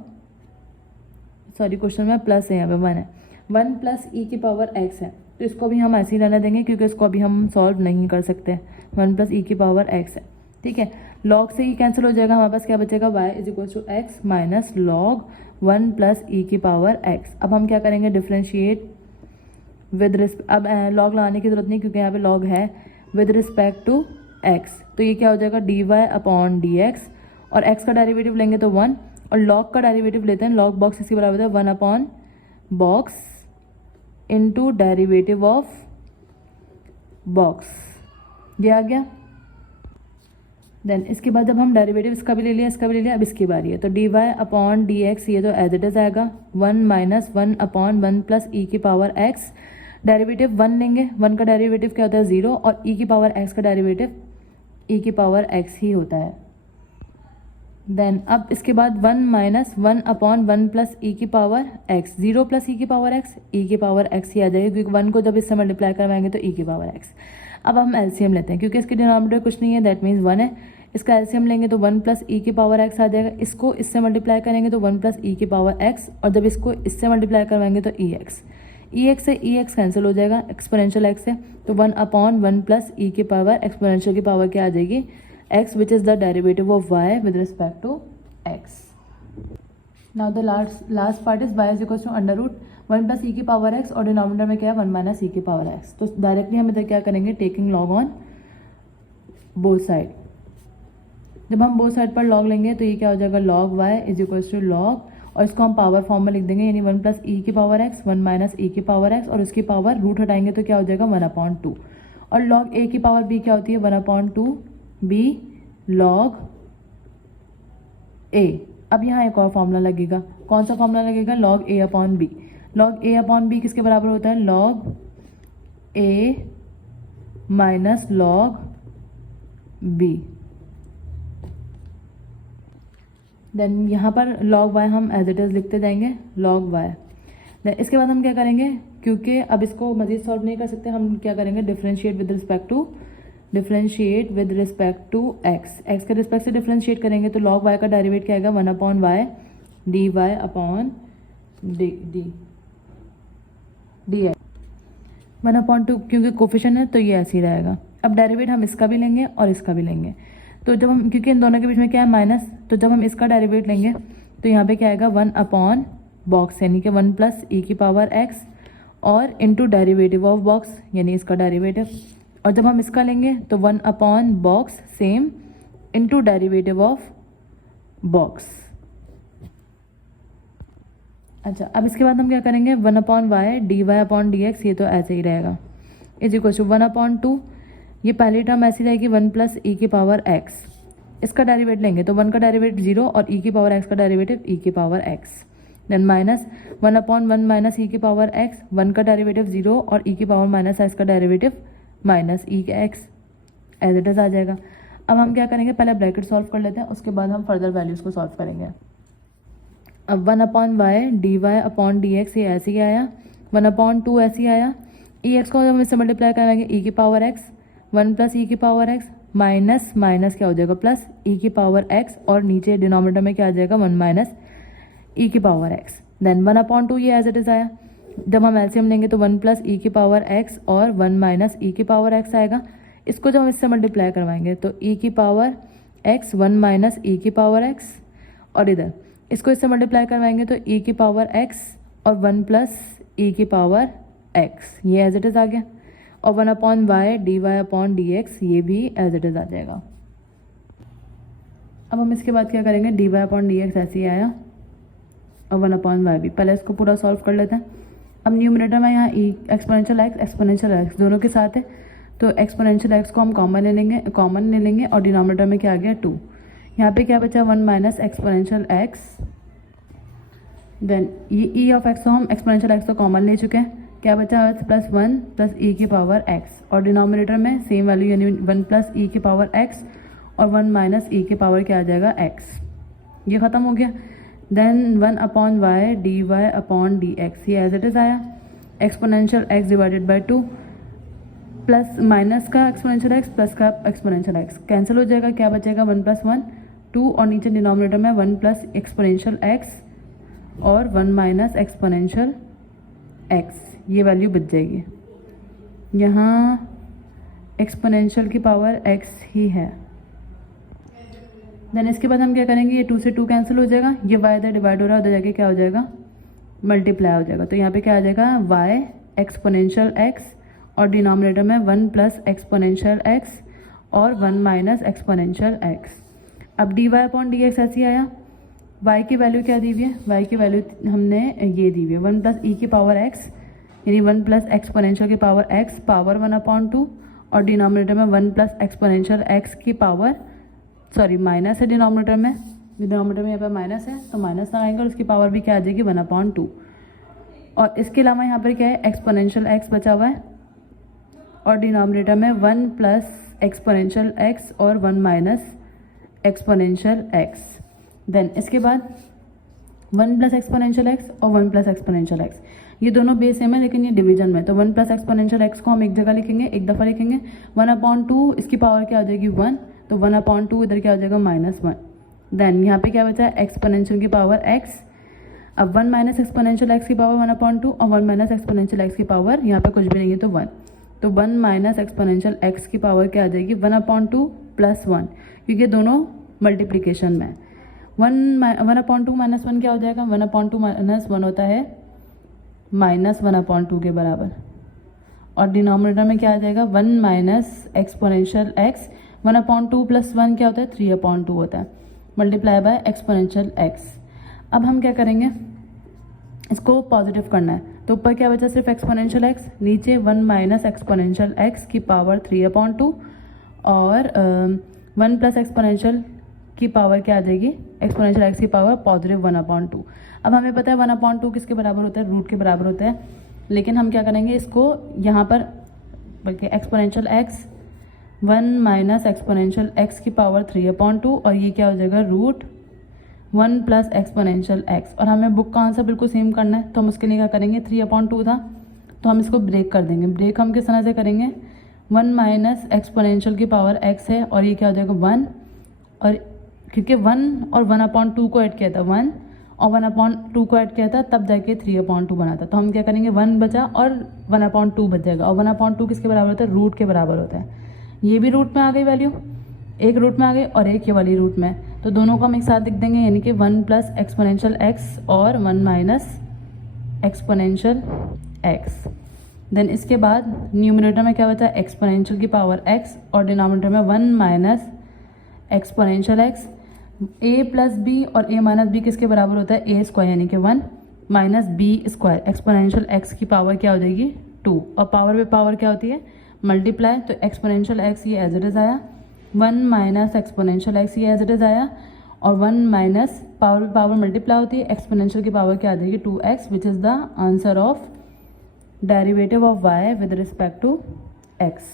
सॉरी क्वेश्चन में प्लस है, यहाँ पे 1 है, 1 प्लस ई की पावर x है, तो इसको भी हम ऐसे ही रहने देंगे क्योंकि इसको अभी हम सॉल्व नहीं कर सकते। 1 प्लस ई की पावर x है, ठीक है। log से ही कैंसिल हो जाएगा, हमारे पास क्या बचेगा, y is equal to x minus log 1 plus e की पावर x। अब हम क्या करेंगे, डिफ्रेंशिएट विद अब log लगाने की जरूरत नहीं क्योंकि यहाँ पे log है, विद रिस्पेक्ट टू x, तो ये क्या हो जाएगा dy अपॉन डी एक्स, और x का डेरिवेटिव लेंगे तो 1, और log का डेरिवेटिव लेते हैं, log बॉक्स इसके बराबर होता है 1 upon box into derivative of box. ये आ गया। देन इसके बाद जब हम डेरिवेटिव इसका भी ले लिया, इसका भी ले लिया, अब इसकी बारी है, तो dy अपॉन डी एक्स, ये तो एज इट इज आएगा 1 माइनस 1 अपॉन 1 प्लस ई की पावर x, डेरिवेटिव 1 लेंगे, 1 का डेरिवेटिव क्या होता है 0, और ई की पावर x का डेरिवेटिव ई की पावर x ही होता है। देन अब इसके बाद 1 माइनस 1 अपॉन 1 प्लस ई की पावर x, 0 प्लस ई की पावर x, ई की पावर x ही आ जाएगी क्योंकि 1 को जब इससे मल्टीप्लाई करवाएंगे तो ई की पावर x। अब हम एलसीएम लेते हैं, क्योंकि इसके डिनोमिनेटर कुछ नहीं है, दैट मीन्स 1 है, इसका एलसीएम लेंगे तो 1 प्लस ई की पावर x आ जाएगा, इसको इससे मल्टीप्लाई करेंगे तो 1 प्लस ई की पावर x, और जब इसको इससे मल्टीप्लाई करवाएंगे तो ई एक्स से ई एक्स कैंसिल हो जाएगा एक्सपोनेंशियल x से, तो 1 अपॉन 1 प्लस ई की पावर एक्सपोनेंशियल की पावर क्या आ जाएगी x, which is the derivative of y with respect to x. Now the last part is y is equals to under root 1 plus e की power x, और denominator में क्या है 1 माइनस ई की पावर x। तो directly हम इधर क्या करेंगे, taking log on both side. जब हम बोथ साइड पर log लेंगे तो ये क्या हो जाएगा log y is equals to log, और इसको हम पावर फॉर्म में लिख देंगे, यानी 1 प्लस ई की पावर x, 1 माइनस ई की पावर x, और उसकी पावर रूट हटाएंगे तो क्या हो जाएगा 1 अपॉन 2, और log a की पावर b क्या होती है 1 अपॉन 2 b log a। अब यहाँ एक और फॉर्मूला लगेगा, कौन सा फॉर्मूला लगेगा, log a upon b। log a upon b किसके बराबर होता है, log a minus log b। Then यहाँ पर log y हम एज इट इज लिखते जाएंगे log y। देन इसके बाद हम क्या करेंगे, क्योंकि अब इसको मजीद सॉल्व नहीं कर सकते, हम क्या करेंगे, differentiate with respect to x के रिस्पेक्ट से डिफ्रेंशिएट करेंगे तो log y का डेरिवेट क्या आएगा 1 upon y dy upon d x, 1 upon 2, क्योंकि कोफिशिएंट है तो ये ऐसे ही रहेगा। अब डेरिवेट हम इसका भी लेंगे और इसका भी लेंगे, तो जब हम, क्योंकि इन दोनों के बीच में क्या है माइनस, तो जब हम इसका डेरिवेट लेंगे तो यहाँ पे क्या आएगा 1 अपॉन बॉक्स, यानी कि 1 प्लस ई की पावर x, और इनटू डेरिवेटिव ऑफ बॉक्स, यानी इसका डेरिवेटिव, और जब हम इसका लेंगे तो 1 upon box same into derivative of box. अच्छा, अब इसके बाद हम क्या करेंगे, 1 upon y d y upon d x, ये तो ऐसे ही रहेगा, इज इक्वल टू 1 अपॉन 2, ये पहली टर्म ऐसी रहेगी 1 प्लस ई की पावर x, इसका डेरिवेट लेंगे तो 1 का डेरिवेट 0, और ई की पावर x का डेरिवेटिव ई की power x। Then minus 1 upon 1 minus e की पावर x, 1 का डेरिवेटिव 0, और ई की पावर माइनस x का डेरिवेटिव माइनस ई के x, एज इट इज आ जाएगा। अब हम क्या करेंगे, पहले ब्रैकेट सॉल्व कर लेते हैं, उसके बाद हम फर्दर वैल्यूज़ को सॉल्व करेंगे। अब 1 upon y d y upon d x, ये ऐसे ही आया, 1 अपॉन 2 ऐसे ही आया, ई एक्स को हम इससे मल्टीप्लाई कराएंगे ई की पावर x, 1 प्लस ई की पावर x, माइनस माइनस क्या हो जाएगा प्लस ई की पावर x, और नीचे डिनोमिनेटर में क्या आ जाएगा 1 माइनस ई की पावर x। देन 1 अपॉन 2 ये एज इट इज आया, जब हम एलसीएम लेंगे तो 1 प्लस ई की पावर x और 1 माइनस ई की पावर x आएगा, इसको जब हम इससे मल्टीप्लाई करवाएंगे तो ई की पावर x 1 माइनस ई की पावर x, और इधर इसको इससे मल्टीप्लाई करवाएंगे तो ई की पावर x और 1 प्लस ई की पावर x, ये एज इट इज आ गया, और 1 upon y d y upon d x, ये भी एज इट इज आ जाएगा। अब हम इसके बाद क्या करेंगे, d y upon d x ऐसे ही आया, और 1 अपॉन वाई भी, पहले इसको पूरा सॉल्व कर लेते हैं। अब न्यूमरेटर में यहाँ ई एक्सपोनेंशियल एक्स दोनों के साथ है, तो एक्सपोनेंशियल एक्स को हम कॉमन ले लेंगे, और डिनोमिनेटर में क्या आ गया 2, यहाँ पे क्या बचा 1 माइनस एक्सपोनेंशियल एक्स देन ये ई ऑफ एक्स को हम एक्सपोनेंशियल एक्स को कॉमन ले चुके हैं, क्या बचा है प्लस वन प्लस ई की पावर एक्स, और डिनोमिनेटर में सेम वैल्यू यानी वन प्लस ई की पावर एक्स और वन माइनस ई की पावर क्या आ जाएगा एक्स, ये ख़त्म हो गया। Then one upon y d y upon d x, ये एज इट इज़ आया। Exponential x divided by two, plus minus का एक्सपोनेंशियल एक्स प्लस का एक्सपोनेंशियल एक्स कैंसिल हो जाएगा, क्या बचेगा वन प्लस वन टू, और नीचे डिनोमिनेटर में वन प्लस एक्सपोनेंशियल एक्स और वन माइनस एक्सपोनेंशियल एक्स, ये वैल्यू बच जाएगी। यहाँ एक्सपोनेंशियल की पावर एक्स ही है। देन इसके बाद हम क्या करेंगे, ये टू से टू कैंसिल हो जाएगा, ये वाई इधर डिवाइड हो रहा है उधर जाके क्या हो जाएगा मल्टीप्लाई हो जाएगा, तो यहाँ पे क्या आ जाएगा वाई एक्सपोनेंशियल एक्स और डिनोमिनेटर में वन प्लस एक्सपोनेंशियल एक्स और वन माइनस एक्सपोनेंशियल एक्स। अब d y upon d x ऐसे आया, y की वैल्यू क्या दी हुई है, y की वैल्यू हमने ये दी हुई है वन प्लस ई की पावर x यानी वन प्लस एक्सपोनेंशियल की power x power one upon two, और डिनोमिनेटर में वन प्लस एक्सपोनेंशियल x की पावर सॉरी माइनस है डिनोमिनेटर में यहाँ पर माइनस है तो माइनस लगाएंगे और उसकी पावर भी क्या आ जाएगी वन अपॉन टू, और इसके अलावा यहाँ पर क्या है एक्सपोनेंशियल x बचा हुआ है और डिनोमिनेटर में वन प्लस एक्सपोनेंशियल x और one minus exponential x। Then इसके बाद वन प्लस एक्सपोनेंशियल एक्स और वन प्लस एक्सपोनेंशियल एक्स, ये दोनों बेस सेम है लेकिन ये डिवीजन में, तो वन प्लस एक्सपोनेंशियल एक्स को हम एक जगह लिखेंगे, एक दफ़ा लिखेंगे, वन अपॉन टू इसकी पावर क्या हो जाएगी वन, तो वन अपॉन टू इधर क्या हो जाएगा माइनस वन। देन यहाँ पे क्या बचा है एक्सपोनेंशियल की पावर एक्स, अब वन माइनस एक्सपोनेंशियल एक्स की पावर वन अपॉन टू और वन माइनस एक्सपोनेंशियल एक्स की पावर यहाँ पे कुछ भी नहीं है तो वन, तो वन माइनस एक्सपोनेंशियल एक्स की पावर क्या आ जाएगी one upon two plus one, क्योंकि दोनों मल्टीप्लीकेशन में। One upon to minus one क्या हो जाएगा, one upon to minus one होता है माइनस वन अपॉन टू के बराबर, और डिनोमिनेटर में क्या आ जाएगा one minus exponential x, one upon two plus one क्या होता है थ्री अपॉन टू होता है, मल्टीप्लाई बाय एक्सपोनेंशियल एक्स। अब हम क्या करेंगे, इसको पॉजिटिव करना है, तो ऊपर क्या बचा सिर्फ एक्सपोनेंशियल एक्स, नीचे वन माइनस एक्सपोनेंशियल एक्स की पावर थ्री अपॉन टू और वन प्लस एक्सपोनेंशियल की पावर क्या आ जाएगी एक्सपोनेंशियल एक्स की power positive one upon two. अब हमें पता है वन अपॉन टू किसके बराबर होता है रूट के बराबर होता है, लेकिन हम क्या करेंगे इसको यहाँ पर बल्कि exponential x one minus exponential x की पावर थ्री अपॉन टू और ये क्या हो जाएगा root one plus exponential x, और हमें बुक का आंसर बिल्कुल सेम करना है तो हम उसके लिए क्या करेंगे थ्री अपॉन टू था तो हम इसको ब्रेक कर देंगे। ब्रेक हम किस तरह से करेंगे, वन माइनस एक्सपोनेंशियल की पावर एक्स है और ये क्या हो जाएगा वन, और क्योंकि वन और वन अपॉन टू को ऐड किया था वन और वन अपॉन टू को ऐड किया था तब जाके थ्री अपॉन टू बना था, तो हम क्या करेंगे वन बचा और वन अपॉन टू बच जाएगा, और वन अपॉन टू किसके बराबर होता है रूट के बराबर होता है। ये भी रूट में आ गई वैल्यू, एक रूट में आ गई और एक ये वाली रूट में, तो दोनों को हम एक साथ लिख देंगे यानी कि वन प्लस एक्सपोनेंशियल एक्स और one minus exponential x. Then इसके बाद न्यूमरेटर में क्या बचा है एक्सपोनेंशियल की पावर एक्स और डिनोमिनेटर में one minus exponential x. A plus b और ए माइनस बी किसके बराबर होता है ए स्क्वायर यानी कि one minus b square, exponential x की पावर क्या हो जाएगी टू, और पावर पे पावर क्या होती है मल्टीप्लाई, तो एक्सपोनेंशियल एक्स ये एज इट इज़ आया, वन माइनस एक्सपोनेंशियल एक्स ये एज इट इज़ आया, और वन माइनस पावर पे पावर मल्टीप्लाई होती है, एक्सपोनेंशियल की पावर क्या आ जाएगी two x, which is the answer of derivative of y with respect to x.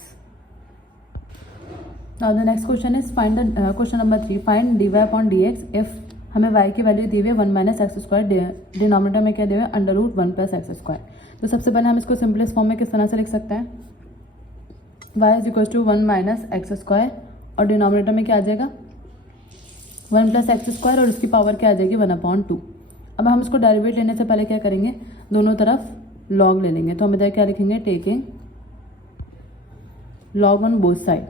Now the next question is find the question number 3, find dy upon dx if हमें y की वैल्यू दी हुई है one minus x square, denominator में क्या दिया हुआ है under root one plus x square. तो सबसे पहले हम इसको सिंपलेस्ट फॉर्म में किस तरह से लिख सकते हैं, y is equal to one minus x square और डिनोमिनेटर में क्या आ जाएगा वन प्लस एक्स स्क्वायर और उसकी पावर क्या आ जाएगी वन अपॉन टू। अब हम इसको डेरिवेट लेने से पहले क्या करेंगे दोनों तरफ लॉग ले लेंगे, तो हम इधर क्या लिखेंगे taking log on both side,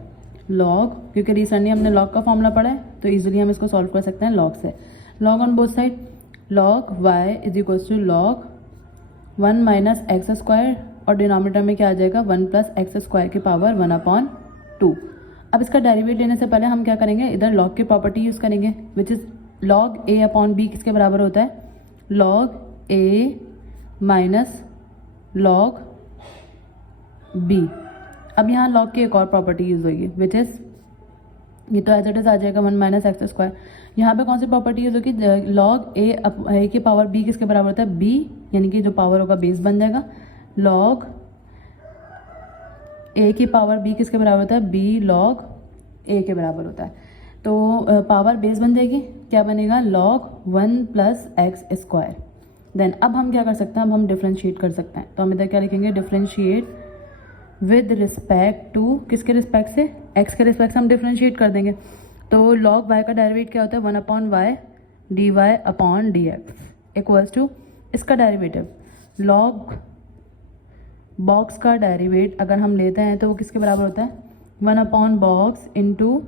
log क्योंकि रिसेंटली हमने लॉग का फॉर्मूला पढ़ा है तो इजीली हम इसको सॉल्व कर सकते हैं लॉग से। Log on both side, log y is equal to log one minus x square और डिनोमिनेटर में क्या आ जाएगा वन प्लस एक्स स्क्वायर की पावर वन अपॉन टू। अब इसका डेरिवेट लेने से पहले हम क्या करेंगे इधर लॉग की प्रॉपर्टी यूज़ करेंगे which is log a upon b किसके बराबर होता है log a minus log b. अब यहाँ लॉग की एक और प्रॉपर्टी यूज होगी विच इज़ ये तो एज इट इज़ आ जाएगा 1 माइनस एक्स स्क्वायर। यहाँ पे कौन सी प्रॉपर्टी है जो कि लॉग ए की पावर बी किसके बराबर होता है, बी, यानी कि जो पावर होगा बेस बन जाएगा। लॉग ए की पावर बी किसके बराबर होता है, बी लॉग ए के बराबर होता है। तो पावर बेस बन जाएगी, क्या बनेगा, log 1 plus x square. Then अब हम क्या कर सकते हैं, अब हम डिफ्रेंशिएट कर सकते हैं। तो हम इधर क्या लिखेंगे, डिफ्रेंशिएट विद रिस्पेक्ट टू, किसके रिस्पेक्ट से, एक्स के रिस्पेक्ट से हम डिफ्रेंशिएट कर देंगे। तो लॉग वाई का डेरिवेटिव क्या होता है, 1 upon y d y upon d x equals to इसका डेरिवेटिव लॉग बॉक्स का डेरिवेट अगर हम लेते हैं तो वो किसके बराबर होता है, 1 upon box into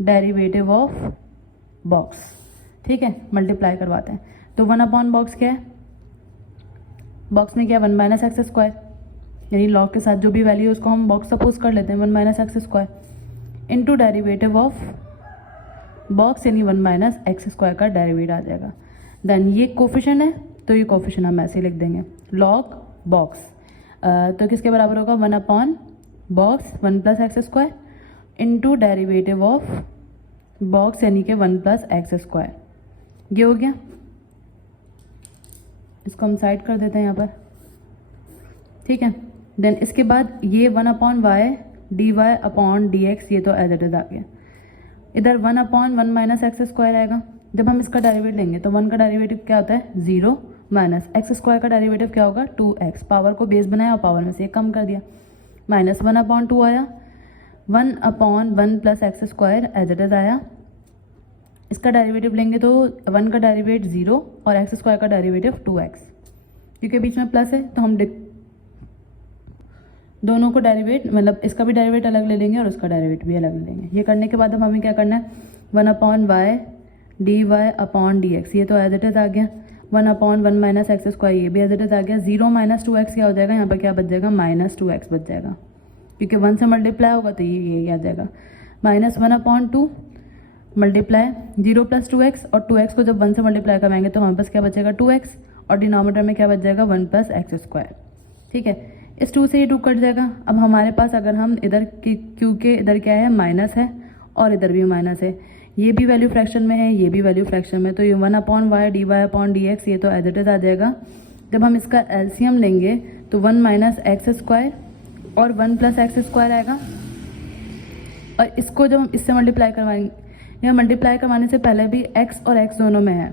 derivative of box. ठीक है, मल्टीप्लाई करवाते हैं। तो 1 अपॉन बॉक्स क्या है, बॉक्स में क्या, 1 माइनस एक्स स्क्वायर, यानी लॉग के साथ जो भी वैल्यू है उसको हम बॉक्स सपोज कर लेते हैं 1 minus x square into derivative of box, यानी 1 माइनस एक्स स्क्वायर का डेरिवेट आ जाएगा। देन ये कोफिशिएंट है तो ये कोफिशिएंट हम ऐसे लिख देंगे, लॉग बॉक्स तो किसके बराबर होगा, 1 upon box 1 plus x square into derivative of box, यानी कि 1 प्लस एक्स स्क्वायर। ये हो गया, इसको हम साइड कर देते हैं यहाँ पर। ठीक है, देन इसके बाद ये 1 upon y d y upon d x, ये तो एज इट इज आ गया। इधर 1 अपॉन 1 माइनस एक्स स्क्वायर आएगा। जब हम इसका डेरिवेटिव लेंगे तो 1 का डेरिवेटिव क्या होता है, 0 माइनस एक्स स्क्वायर का डेरिवेटिव क्या होगा, 2x। पावर को बेस बनाया और पावर में से एक कम कर दिया, माइनस 1 अपॉन 2 आया, 1 upon 1 plus x square as it is आया। इसका डेरिवेटिव लेंगे तो 1 का डेरिवेटिव 0 और एक्स स्क्वायर का डेरिवेटिव 2x, क्योंकि बीच में प्लस है तो हम दोनों को डेरिवेट, मतलब इसका भी डेरिवेट अलग ले लेंगे और उसका डेरिवेट भी अलग ले लेंगे। ये करने के बाद अब हमें क्या करना है, 1 upon y d y upon d x, ये तो एज इट इज आ गया। 1 अपॉन 1 माइनस एक्स स्क्वायर, ये भी एज इट इज आ गया। 0 माइनस 2x क्या हो जाएगा, यहाँ पर क्या बच जाएगा, माइनस 2x बच जाएगा, क्योंकि 1 से मल्टीप्लाई होगा तो ये आ जाएगा। Minus 1 upon 2 multiply 0 plus 2x, और 2x को जब 1 से मल्टीप्लाई करवाएंगे तो हमारे पास क्या बचेगा, 2x, और डिनोमिनेटर में क्या बच जाएगा, 1 प्लस एक्स स्क्वायर। ठीक है, इस 2 से ये 2 कट जाएगा। अब हमारे पास अगर हम इधर की, क्योंकि इधर क्या है, माइनस है और इधर भी माइनस है, ये भी वैल्यू फ्रैक्शन में है, ये भी वैल्यू फ्रैक्शन में, तो ये 1 upon y d y upon d x, ये तो एज इट इज आ जाएगा। जब हम इसका एलसीएम लेंगे तो 1 माइनस एक्स स्क्वायर और 1 प्लस एक्स स्क्वायर आएगा, और इसको जब हम इससे मल्टीप्लाई करवाएंगे, या मल्टीप्लाई करवाने से पहले भी x और x दोनों में है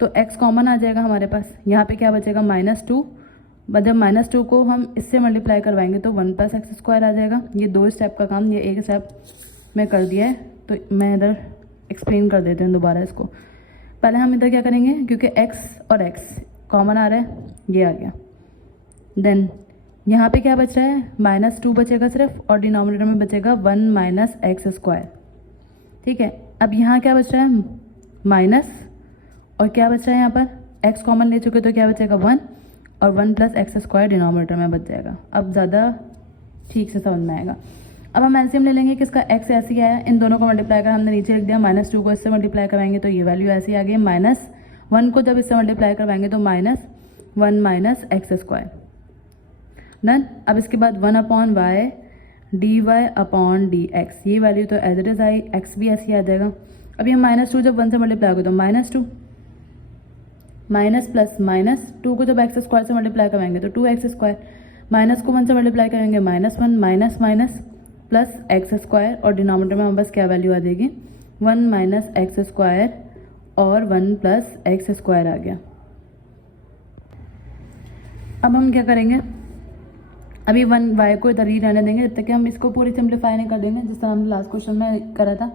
तो x कॉमन आ जाएगा हमारे पास। यहाँ पे क्या बचेगा, -2, जब -2 को हम इससे मल्टीप्लाई करवाएंगे तो 1 प्लस एक्स स्क्वायर आ जाएगा। ये 2 स्टेप का काम ये एक स्टेप में कर दिया है, तो मैं इधर एक्सप्लेन कर देते हैं दोबारा इसको। पहले हम इधर क्या करेंगे, क्योंकि x और x कॉमन आ रहा है, ये आ गया। देन यहाँ पे क्या बच रहा है, -2 बचेगा सिर्फ, और डिनोमिनेटर में बचेगा 1 माइनस एक्स स्क्वायर। ठीक है, अब यहाँ क्या बच रहा है, माइनस, और क्या बच रहा है यहाँ पर, x कॉमन ले चुके तो क्या बचेगा, 1, और 1 प्लस एक्स स्क्वायर डिनोमिनेटर में बच जाएगा। अब ज़्यादा ठीक से समझ में आएगा। अब हम एलसीएम ले लेंगे, किसका, x ऐसे ही आया, इन दोनों को मल्टीप्लाई कर हमने नीचे लिख दिया, -2 को इससे मल्टीप्लाई करवाएंगे तो ये वैल्यू ऐसी आ गई, -1 को जब इससे मल्टीप्लाई करवाएंगे तो -1 माइनस एक्स स्क्वायर। डन। अब इसके बाद 1 upon y d y upon d x, ये वैल्यू तो एज इट इज आई, एक्स भी ऐसे ही आ जाएगा। अभी हम -2 जब 1 से मल्टीप्लाई होगा तो -2 माइनस प्लस -2 को जब एक्स स्क्वायर से मल्टीप्लाई करवाएंगे तो 2x स्क्वायर, माइनस को 1 से मल्टीप्लाई करेंगे -1 minus minus plus x square, और डिनोमिनेटर में हम बस क्या वैल्यू आ जाएगी, 1 माइनस एक्स स्क्वायर और 1 प्लस एक्स स्क्वायर आ गया। अब हम क्या करेंगे, अभी 1 वाई को इधर ही रहने देंगे जब तक कि हम इसको पूरी सिंप्लीफाई नहीं कर देंगे, जिस तरह हमने लास्ट क्वेश्चन में करा था।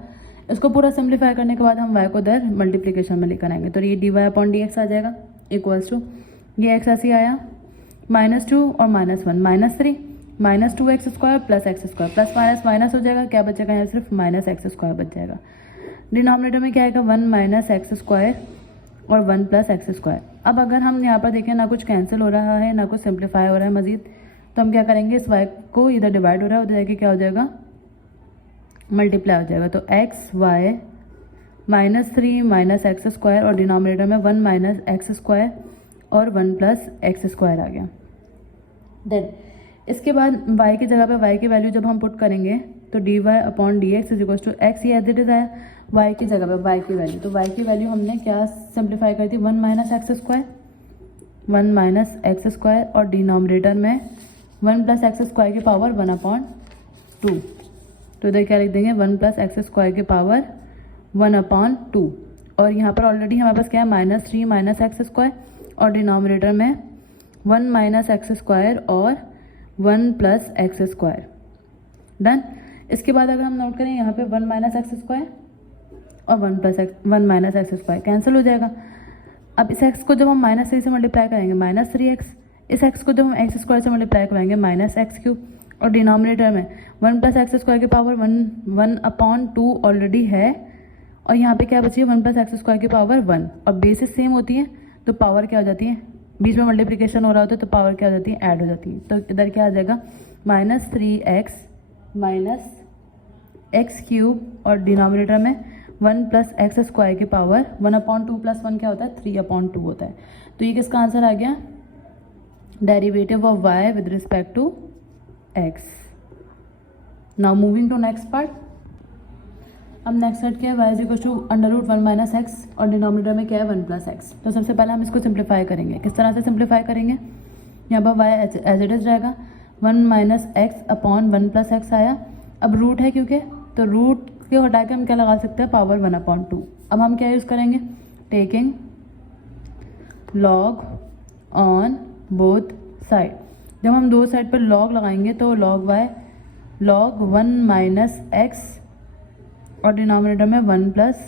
इसको पूरा सिंप्लीफाई करने के बाद हम y को इधर मल्टीप्लिकेशन में लेकर आएंगे, तो ये d y upon d x आ जाएगा इक्वल्स टू, ये x ऐसे आया, -2 और -1 -3 -2x square plus x square, plus minus minus हो जाएगा, क्या बचेगा यहाँ सिर्फ -x स्क्वायर बच जाएगा। डिनोमिनेटर में क्या आएगा, 1 माइनस एक्स स्क्वायर और 1 प्लस एक्स स्क्वायर। अब अगर हम यहाँ पर देखें, ना कुछ कैंसिल हो रहा है ना कुछ सिंप्लीफाई हो रहा है मजीद, तो हम क्या करेंगे, इस y को इधर डिवाइड हो रहा है उधर जाके क्या हो जाएगा, मल्टीप्लाई हो जाएगा। तो x y -3 minus x square, और डिनोमिनेटर में 1 माइनस एक्स स्क्वायर और 1 प्लस एक्स स्क्वायर आ गया। देन इसके बाद y की जगह पे y की वैल्यू जब हम पुट करेंगे तो d y upon d x is equal to x, ये एज इट इज आया, वाई की जगह पे वाई की वैल्यू, तो वाई की वैल्यू हमने क्या सिंप्लीफाई कर दी, 1 minus x square, 1 minus x square, और डिनोमिनेटर में 1 प्लस एक्स स्क्वायर की पावर 1 अपॉन 2, तो इधर क्या लिख देंगे 1 प्लस एक्स स्क्वायर की पावर 1 अपॉन 2, और यहाँ पर ऑलरेडी हमारे पास क्या है -3 माइनस एक्स स्क्वायर, और डिनोमिनेटर में 1 माइनस एक्स स्क्वायर और 1 प्लस एक्स स्क्वायर, डन। इसके बाद अगर हम नोट करें यहाँ पे 1 माइनस एक्स स्क्वायर और 1 माइनस एक्स स्क्वायर कैंसिल हो जाएगा। अब इस एक्स को जब हम -3 से मल्टीप्लाई करेंगे -3x, इस एक्स को जब हम एक्स स्क्वायर से मल्टीप्लाई कराएंगे -x3, और डिनोमिनेटर में 1 प्लस एक्स स्क्वायर की पावर 1 अपॉन 2 ऑलरेडी है, और यहाँ पे क्या बची है 1 प्लस एक्स स्क्वायर की पावर 1, और बेसिस सेम होती है तो पावर क्या हो जाती है, बीच में मल्टीप्लिकेशन हो रहा होता है तो पावर क्या हो जाती है, ऐड हो जाती है। तो इधर क्या आ जाएगा -3x माइनस एक्स क्यूब, और डिनोमिनेटर में 1 प्लस एक्स स्क्वायर की पावर 1 अपॉन 2 प्लस 1 क्या होता है 3 अपॉन 2 होता है। तो ये किसका आंसर आ गया, derivative of y with respect to x। Now moving to next part. अब नेक्स्ट सेट क्या है, y is equal to √1 minus x, और डिनोमिनेटर में क्या है 1 प्लस एक्स। तो सबसे पहले हम इसको सिंप्लीफाई करेंगे, किस तरह से सिंप्लीफाई करेंगे, यहाँ पर y एज इट इज रहेगा, 1 minus x upon 1 plus x आया। अब रूट है क्योंकि, तो रूट के हटा के हम क्या लगा सकते हैं, पावर 1 अपॉन 2। अब हम क्या यूज़ करेंगे, taking log on both side. जब हम दो साइड पर लॉग लगाएंगे तो log y log 1 minus x, और डिनोमिनेटर में 1 प्लस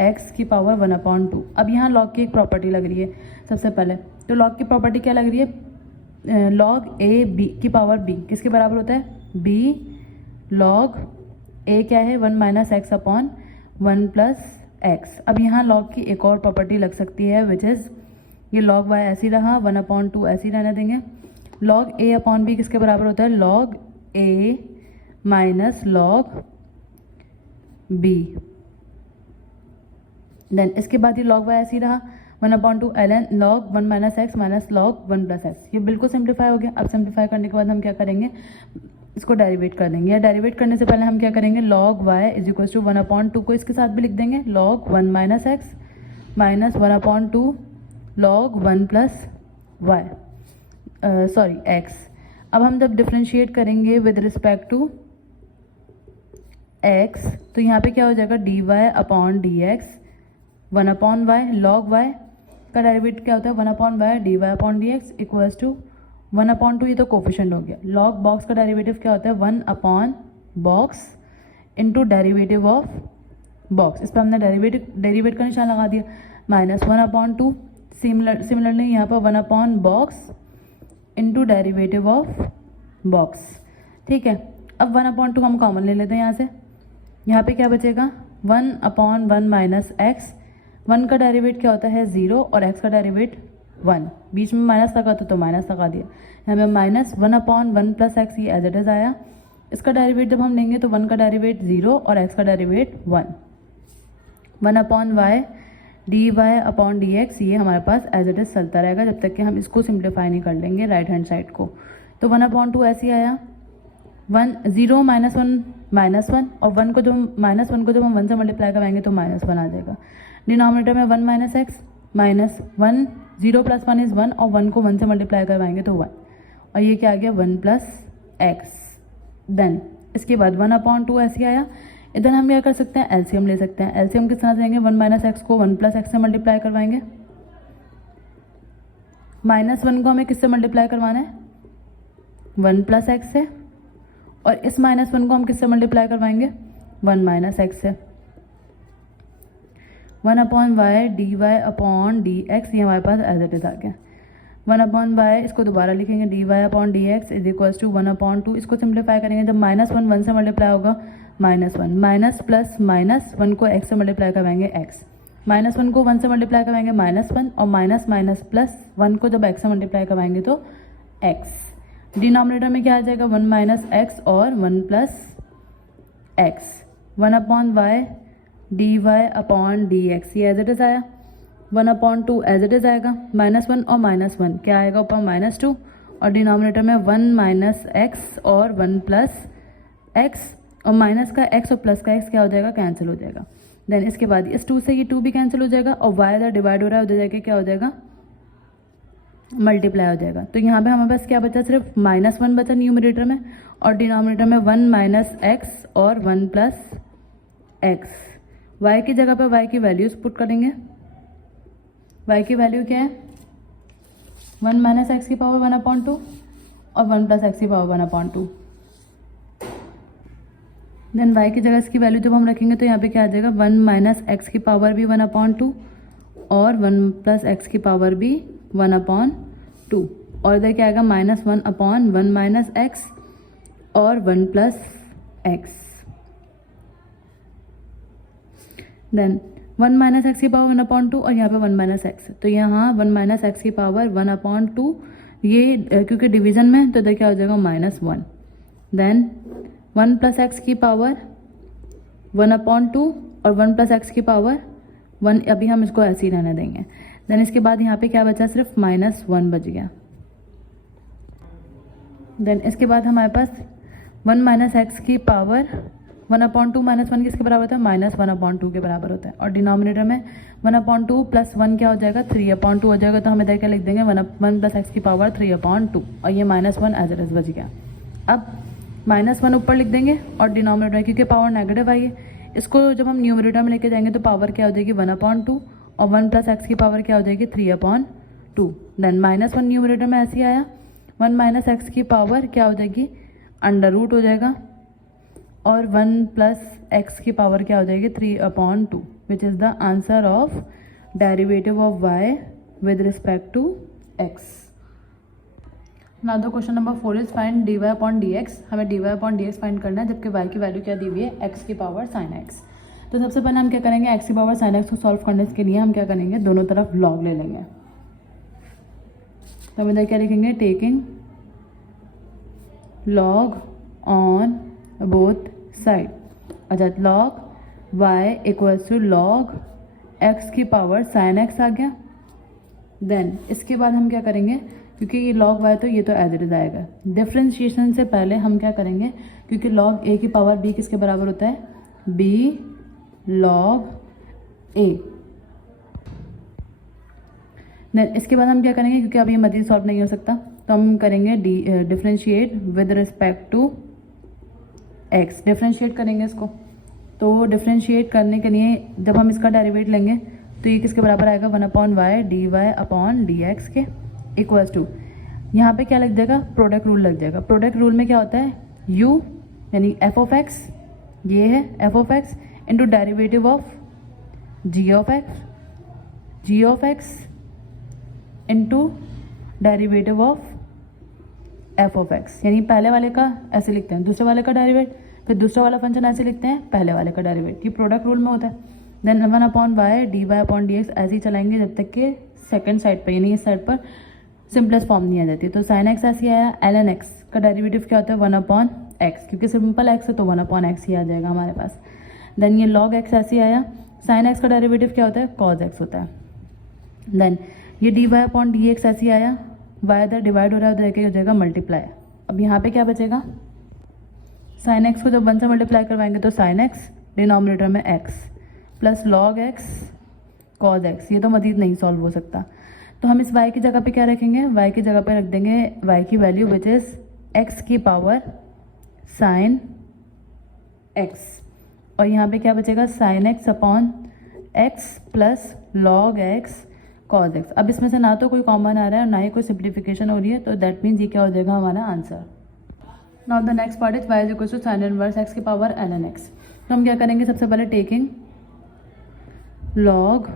एक्स की पावर 1 अपॉन 2। अब यहाँ लॉग की एक प्रॉपर्टी लग रही है सबसे पहले, तो लॉग की प्रॉपर्टी क्या लग रही है, लॉग ए बी की पावर बी किसके बराबर होता है, बी लॉग ए क्या है 1 minus x upon 1 plus x. अब यहाँ लॉग की एक और प्रॉपर्टी लग सकती है विच इज़, ये लॉग वाई ऐसे ही रहा, 1 अपॉन 2 ऐसे ही रहने देंगे। लॉग ए अपॉन बी किसके बराबर होता है, लॉग ए माइनस लॉग बी। देन इसके बाद ये लॉग वाई ऐसे ही रहा, 1 upon 2 ln log 1 minus x minus log 1 plus x. ये बिल्कुल सिंप्लीफाई हो गया। अब सिंप्लीफाई करने के बाद हम क्या करेंगे, इसको डेरिवेट कर देंगे, या डेरिवेट करने से पहले हम क्या करेंगे, log y is equal to 1 upon 2 को इसके साथ भी लिख देंगे, log 1 minus x minus 1 upon 2 log 1 plus y sorry x. अब हम जब डिफ्रेंशिएट करेंगे विद रिस्पेक्ट टू एक्स, तो यहाँ पे क्या हो जाएगा, d y upon d x 1 upon y, log y का डेरिवेटिव क्या होता है 1 upon y d y upon d x equals to 1 upon 2, ये तो कोफिशिएंट हो गया। लॉग बॉक्स का डेरिवेटिव क्या होता है 1 upon box into derivative of box. इस पर हमने डेरिवेट का निशान लगा दिया, -1 अपॉन 2। सिमिलरली यहाँ पर 1 upon box into derivative of box, ठीक है। अब 1 अपॉन 2 हम कॉमन ले लेते हैं यहाँ से, यहाँ पे क्या बचेगा 1 अपॉन 1 माइनस एक्स। 1 का डेरिवेट क्या होता है 0, और x का डेरिवेट 1, बीच में माइनस लगा तो माइनस लगा दिया। यहाँ पे -1 अपॉन 1 प्लस एक्स, ये एज इट इज आया। इसका डेरिवेट जब हम लेंगे तो 1 का डेरिवेट 0 और x का derivate 1। 1 upon y d y upon d x, ये हमारे पास एज इट इज चलता रहेगा जब तक कि हम इसको सिंप्लीफाई नहीं कर लेंगे राइट हैंड साइड को। तो 1 अपॉन 2 ऐसे ही आया, 0 -1 और 1 को जब -1 को जब हम 1 से मल्टीप्लाई कराएंगे तो -1 आ जाएगा। डिनोमिनेटर में 1 माइनस एक्स -1, 0 प्लस 1 इज़ 1, और 1 को 1 से मल्टीप्लाई करवाएंगे तो 1, और ये क्या आ गया 1 प्लस एक्स। देन इसके बाद 1 अपॉन 2 ऐसे आया। इधर हम क्या कर सकते हैं, एलसीएम ले सकते हैं। एलसीएम किस तरह से लेंगे, 1 माइनस एक्स को 1 प्लस एक्स से मल्टीप्लाई करवाएंगे, -1 को हमें किससे मल्टीप्लाई करवाना है 1 प्लस एक्स से, और इस -1 को हम किससे मल्टीप्लाई करवाएंगे 1 माइनस एक्स से। 1 upon y d y upon d x, ये हमारे पास एज इट इज आ गया। 1 अपॉन वाई, इसको दोबारा लिखेंगे d y upon d x is equals to 1 upon 2। इसको सिंप्लीफाई करेंगे, जब -1 1 से मल्टीप्लाई होगा -1, माइनस प्लस माइनस 1 को x से मल्टीप्लाई करवाएंगे x, -1 को 1 से मल्टीप्लाई करवाएंगे -1, और माइनस माइनस प्लस 1 को जब x से मल्टीप्लाई करवाएंगे तो x। डिनोमिनेटर में क्या आ जाएगा 1 माइनस एक्स और 1 plus x. 1 upon y d y upon d x, ये एज इट इज आया। 1 अपॉन 2 एज इट इज आएगा, -1 और -1 क्या आएगा ऊपर -2, और डिनोमिनेटर में 1 माइनस एक्स और 1 प्लस एक्स, और माइनस का एक्स और प्लस का एक्स क्या हो जाएगा, कैंसिल हो जाएगा। देन इसके बाद इस 2 से ये 2 भी कैंसिल हो जाएगा और वाई इधर डिवाइड हो रहा है, उधर जाके क्या हो जाएगा, मल्टीप्लाई हो जाएगा। तो यहाँ पे हमारे पास क्या बचा, सिर्फ -1 बचा न्यूमरेटर में और डिनोमिनेटर में 1 माइनस एक्स और 1 प्लस एक्स। वाई की जगह पे वाई की वैल्यूज पुट करेंगे। वाई की वैल्यू क्या है, 1 माइनस एक्स की पावर 1/2 और 1 प्लस एक्स की पावर 1/2। देन वाई की जगह इसकी वैल्यू जब हम रखेंगे तो यहाँ पे क्या आ जाएगा, 1 माइनस एक्स की पावर भी 1/2 और 1 प्लस एक्स की पावर भी 1/2 और इधर क्या आएगा, -1/1 माइनस एक्स और 1 plus x. Then 1 minus x की पावर 1/2 और यहाँ पे 1 माइनस एक्स, तो यहाँ 1 माइनस एक्स की पावर 1/2, ये क्योंकि डिवीजन में तो इधर क्या हो जाएगा, -1। देन 1 प्लस एक्स की पावर 1/2 और 1 प्लस एक्स की पावर 1, अभी हम इसको ऐसे ही रहने देंगे। देन इसके बाद यहाँ पे क्या बचा, सिर्फ -1 बच गया। देन इसके बाद हमारे पास 1 माइनस एक्स की पावर 1/2 -1 किसके बराबर होता है, -1/2 के बराबर होता है। और डिनोमिनेटर में 1/2 प्लस 1 क्या हो जाएगा, 3/2 हो जाएगा। तो हम इधर क्या लिख देंगे, 1 प्लस एक्स की पावर 3/2 और ये -1 एज इट इज बच गया। अब -1 ऊपर लिख देंगे और डिनोमिनेटर में क्योंकि पावर नेगेटिव आई है, इसको जब हम न्यूमरेटर में लेके जाएंगे तो पावर क्या हो जाएगी, 1/2 और 1 प्लस एक्स की पावर क्या हो जाएगी, 3/2। देन -1 न्यूमरेटर में ऐसे ही आया, 1 माइनस एक्स की पावर क्या हो जाएगी, √ हो जाएगा और 1 प्लस एक्स की पावर क्या हो जाएगी, 3/2, which is the answer of derivative of y with respect to x। Now the question number 4 is find dy/dx। हमें dy/dx फाइंड करना है, जबकि y की वैल्यू क्या दी हुई है, x की पावर sin x। तो सबसे पहले हम क्या करेंगे, x की पावर sin x को सॉल्व करने के लिए हम क्या करेंगे, दोनों तरफ log ले लेंगे। तो हम इधर क्या लिखेंगे, taking log on both side. अच्छा, log y equals to log x की पावर sin x आ गया। देन इसके बाद हम क्या करेंगे, क्योंकि ये log y तो ये तो एज इट इज आएगा। डिफ्रेंशिएशन से पहले हम क्या करेंगे, क्योंकि log a की पावर b किसके बराबर होता है, b log a। देन इसके बाद हम क्या करेंगे, क्योंकि अब ये मजीद सॉल्व नहीं हो सकता, तो हम करेंगे differentiate with respect to x। Differentiate करेंगे इसको, तो डिफ्रेंशिएट करने के लिए जब हम इसका डेरिवेट लेंगे तो ये किसके बराबर आएगा, 1/y dy/dx के इक्वल्स टू, यहाँ पे क्या लग जाएगा, प्रोडक्ट रूल लग जाएगा। प्रोडक्ट रूल में क्या होता है, u यानी f ऑफ x, ये है f of x into derivative of g of x into derivative of f of x। यानी पहले वाले का ऐसे लिखते हैं, दूसरे वाले का डेरिवेट, फिर दूसरा वाला फंक्शन ऐसे लिखते हैं, पहले वाले का डेरिवेट। ये प्रोडक्ट रूल में होता है। देन 1/y dy/dx ऐसे ही चलाएंगे जब तक कि सेकंड साइड पर यानी इस साइड पर सिंपलेस्ट फॉर्म नहीं आ जाती। तो sin x ऐसे आया, ln x का डेरिवेटिव क्या होता है, 1/x, क्योंकि सिंपल x है तो 1/x ही आ जाएगा हमारे पास। देन ये log x ऐसे आया, sin x का डेरिवेटिव क्या होता है, cos x होता है। देन ये dy/dx ऐसे आया, y इधर डिवाइड हो रहा है, उधर एक हो जाएगा मल्टीप्लाई। अब यहाँ पे क्या बचेगा, sin x को जब 1 से मल्टीप्लाई करवाएंगे तो sin x, डिनोमिनेटर में x plus log x cos x। ये तो मजीद नहीं सॉल्व हो सकता, तो हम इस y की जगह पे क्या रखेंगे, y की जगह पे रख देंगे y की वैल्यू विच इज़ x की पावर sin x, और यहाँ पे क्या बचेगा, sin x upon x plus log x cos x। अब इसमें से ना तो कोई कॉमन आ रहा है और ना ही कोई सिंप्लीफिकेशन हो रही है, तो दैट मीन्स ये क्या हो जाएगा हमारा answer. Now the next part is y is equal to sin inverse x की पावर ln x। तो हम क्या करेंगे, सबसे पहले taking log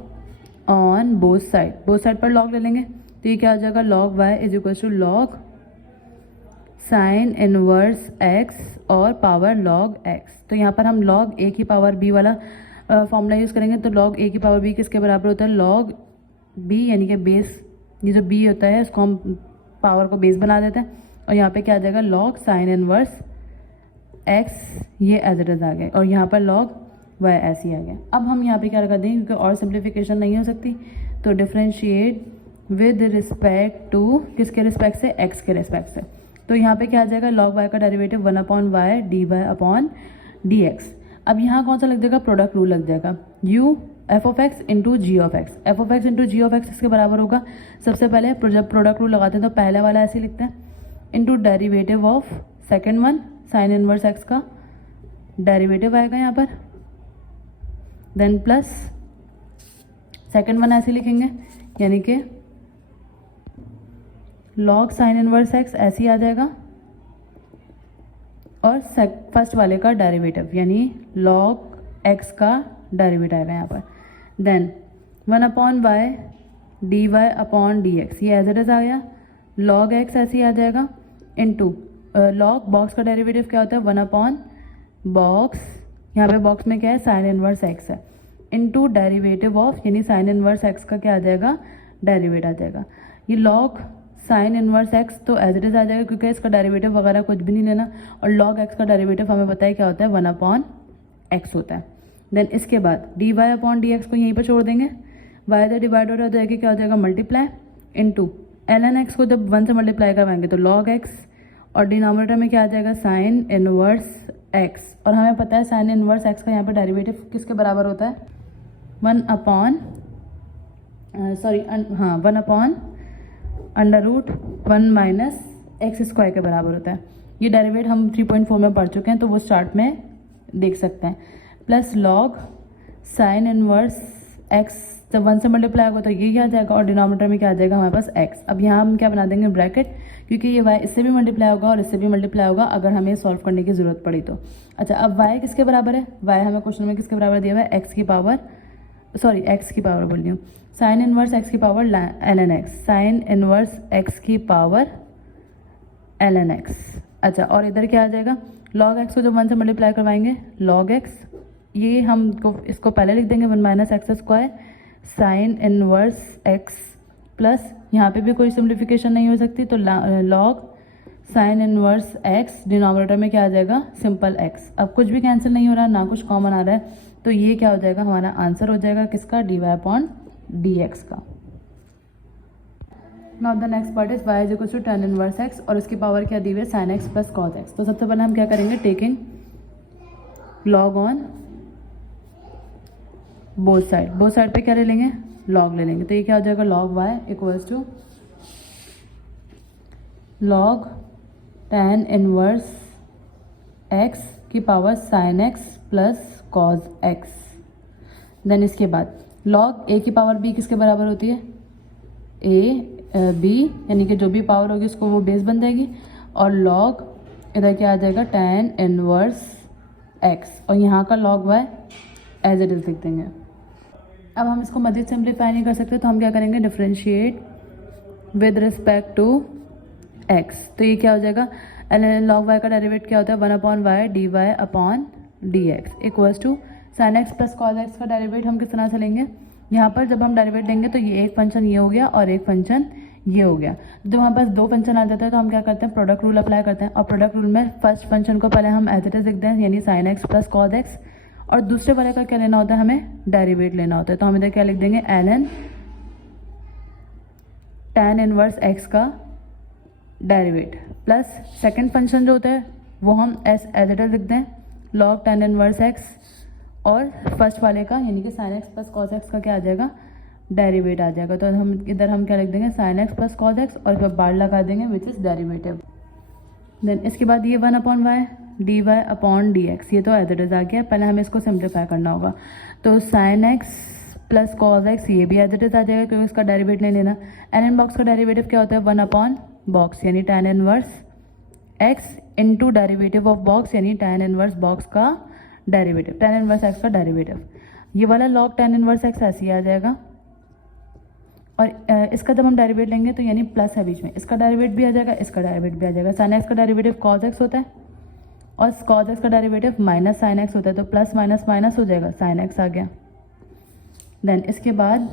on both side पर log ले लेंगे, तो ये क्या आ जाएगा, log y is equal to log sin inverse x और पावर log x। तो यहाँ पर हम log a की पावर b वाला फॉर्मूला यूज़ करेंगे। तो log a की पावर b किसके बराबर होता है, log b यानी कि बेस, ये जो b होता है इसको हम पावर को बेस बना देते हैं, और यहाँ पे क्या आ जाएगा, log sin इनवर्स x, ये एज इट इज आ गया, और यहाँ पर log y ऐसे ही आ गया। अब हम यहाँ पे क्या लगा देंगे, क्योंकि और सिंप्लीफिकेशन नहीं हो सकती, तो डिफ्रेंशिएट विद रिस्पेक्ट टू, किसके रिस्पेक्ट से, x के रिस्पेक्ट से। तो यहाँ पे क्या आ जाएगा, log y का डेरिवेटिव 1/y dy/dx dx। अब यहाँ कौन सा लग जाएगा, प्रोडक्ट रूल लग जाएगा, u f of x into g of x. F of x into g of x इसके बराबर होगा, सबसे पहले जब प्रोडक्ट रूल लगाते हैं तो पहला वाला ऐसे ही लिखते हैं, into derivative of second one sine inverse x का डेरिवेटिव आएगा यहाँ पर, देन प्लस सेकेंड वन ऐसे लिखेंगे, यानी कि लॉग साइन इनवर्स एक्स ऐसे ही आ जाएगा, और फर्स्ट वाले का डेरिवेटिव यानी लॉग एक्स का डेरिवेटिव आएगा यहाँ पर, then 1/y dy upon dx, ये एज इट इज आ गया, लॉग एक्स ऐसे ही आ जाएगा, इनटू लॉग बॉक्स का डेरिवेटिव क्या होता है, 1/बॉक्स, यहाँ पे बॉक्स में क्या है, साइन इनवर्स एक्स है, इनटू डेरिवेटिव ऑफ यानी साइन इनवर्स एक्स का क्या आ जाएगा, डेरिवेट आ जाएगा। ये लॉग साइन इनवर्स एक्स तो एज इट इज आ जाएगा क्योंकि इसका डेरिवेटिव वगैरह कुछ भी नहीं लेना, और लॉग एक्स का डेरिवेटिव हमें पता है क्या होता है, 1/x होता है। देन इसके बाद dy अपॉन dx को यहीं पर छोड़ देंगे, y से डिवाइड हो जाएगी, क्या हो जाएगा, मल्टीप्लाई इनटू ln x को जब 1 से मल्टीप्लाई करवाएंगे तो log x, और डिनोमिनेटर में क्या आ जाएगा, साइन इनवर्स x, और हमें पता है साइन इनवर्स x का यहाँ पर डेरिवेटिव किसके बराबर होता है, 1 अपॉन √1 माइनस एक्स स्क्वायर के बराबर होता है। ये डेरिवेट हम 3.4 में पढ़ चुके हैं तो वो स्टार्ट में देख सकते हैं, plus log sine inverse x जब 1 से मल्टीप्लाई होगा तो ये आ जाएगा, और डिनोमिनेटर में क्या आ जाएगा हमारे पास x। अब यहाँ हम क्या बना देंगे, ब्रैकेट, क्योंकि ये y इससे भी मल्टीप्लाई होगा और इससे भी मल्टीप्लाई होगा अगर हमें सॉल्व करने की ज़रूरत पड़ी तो। अच्छा, अब y किसके बराबर है, y हमें क्वेश्चन में किसके बराबर दिया हुआ है, x की पावर बोल रही हूँ, साइन इनवर्स x की power ln x, sine inverse x की पावर ln x। अच्छा, और इधर क्या आ जाएगा, log x को जब 1 से मल्टीप्लाई करवाएंगे, log x, ये हमको इसको पहले लिख देंगे 1 minus x square sine inverse x, plus यहाँ पे भी कोई सिम्प्लीफिकेशन नहीं हो सकती तो log sine inverse x, denominator में क्या आ जाएगा, सिंपल x। अब कुछ भी कैंसिल नहीं हो रहा, ना कुछ कॉमन आ रहा है, तो ये क्या हो जाएगा, हमारा आंसर हो जाएगा किसका, dy अपॉन dx का। Now the next part is y is equal to tan inverse x, और इसकी पावर क्या दी हुई है, sin x plus cos x। तो सबसे पहले हम क्या करेंगे, taking log on both side पे क्या ले लेंगे, log ले लेंगे, तो ये क्या हो जाएगा, log y equals to log tan inverse x की power sin x plus cos x। Then इसके बाद log a की पावर b किसके बराबर होती है, b, यानी कि जो भी पावर होगी उसको वो बेस बन जाएगी, और log इधर क्या आ जाएगा, tan इनवर्स x, और यहाँ का log y as it is लिख देंगे। अब हम इसको मज़ीद सिंप्लीफाई नहीं कर सकते तो हम क्या करेंगे, differentiate with respect to x। तो ये क्या हो जाएगा, log y का डेरिवेट क्या होता है, 1/y dy upon dx equals to sine x plus cos x का डेरिवेट हम किस तरह से लेंगे, यहाँ पर जब हम डेरिवेट लेंगे तो ये एक फंक्शन ये हो गया और एक फंक्शन ये हो गया। जब हमारे पास दो फंक्शन आ जाता है तो हम क्या करते हैं, प्रोडक्ट रूल अप्लाई करते हैं, और प्रोडक्ट रूल में फर्स्ट फंक्शन को पहले हम एज इट इज लिखते हैं, यानी sign x plus cos x, और दूसरे वाले का क्या लेना होता है, हमें डेरिवेट लेना होता है। तो हम इधर क्या लिख देंगे, ln tan इनवर्स x का डेरिवेट, प्लस सेकेंड फंक्शन जो होता है वो हम एज इट इज लिखते हैं, log tan इनवर्स x, और फर्स्ट वाले का यानी कि sin x plus cos x का क्या आ जाएगा, डेरिवेट आ जाएगा। तो हम इधर हम क्या लिख देंगे, sin x plus cos x, और फिर बार लगा देंगे विच इज़ डेरिवेटिव। देन इसके बाद ये 1/y dy अपॉन dx, ये तो एज इट इज आ गया। पहले हमें इसको सिंप्लीफाई करना होगा, तो sin x plus cos x ये भी एज इट इज आ जाएगा क्योंकि इसका डेरिवेट नहीं लेना। ln बॉक्स का डेरिवेटिव क्या होता है, 1/बॉक्स यानी tan inverse x into derivative of box यानी tan इनवर्स बॉक्स का डेरिवेटिव, tan इनवर्स x का डेरिवेटिव। ये वाला log tan इनवर्स x ऐसे ही आ जाएगा, और इसका जब हम डेरिवेट लेंगे तो यानी प्लस है बीच में, इसका डेरिवेट भी आ जाएगा, इसका डेरिवेट भी आ जाएगा। sin x का डेरिवेटिव cos x होता है, और cos x का डेरिवेटिव माइनस sin x होता है, तो प्लस माइनस माइनस हो जाएगा, sin x आ गया। देन इसके बाद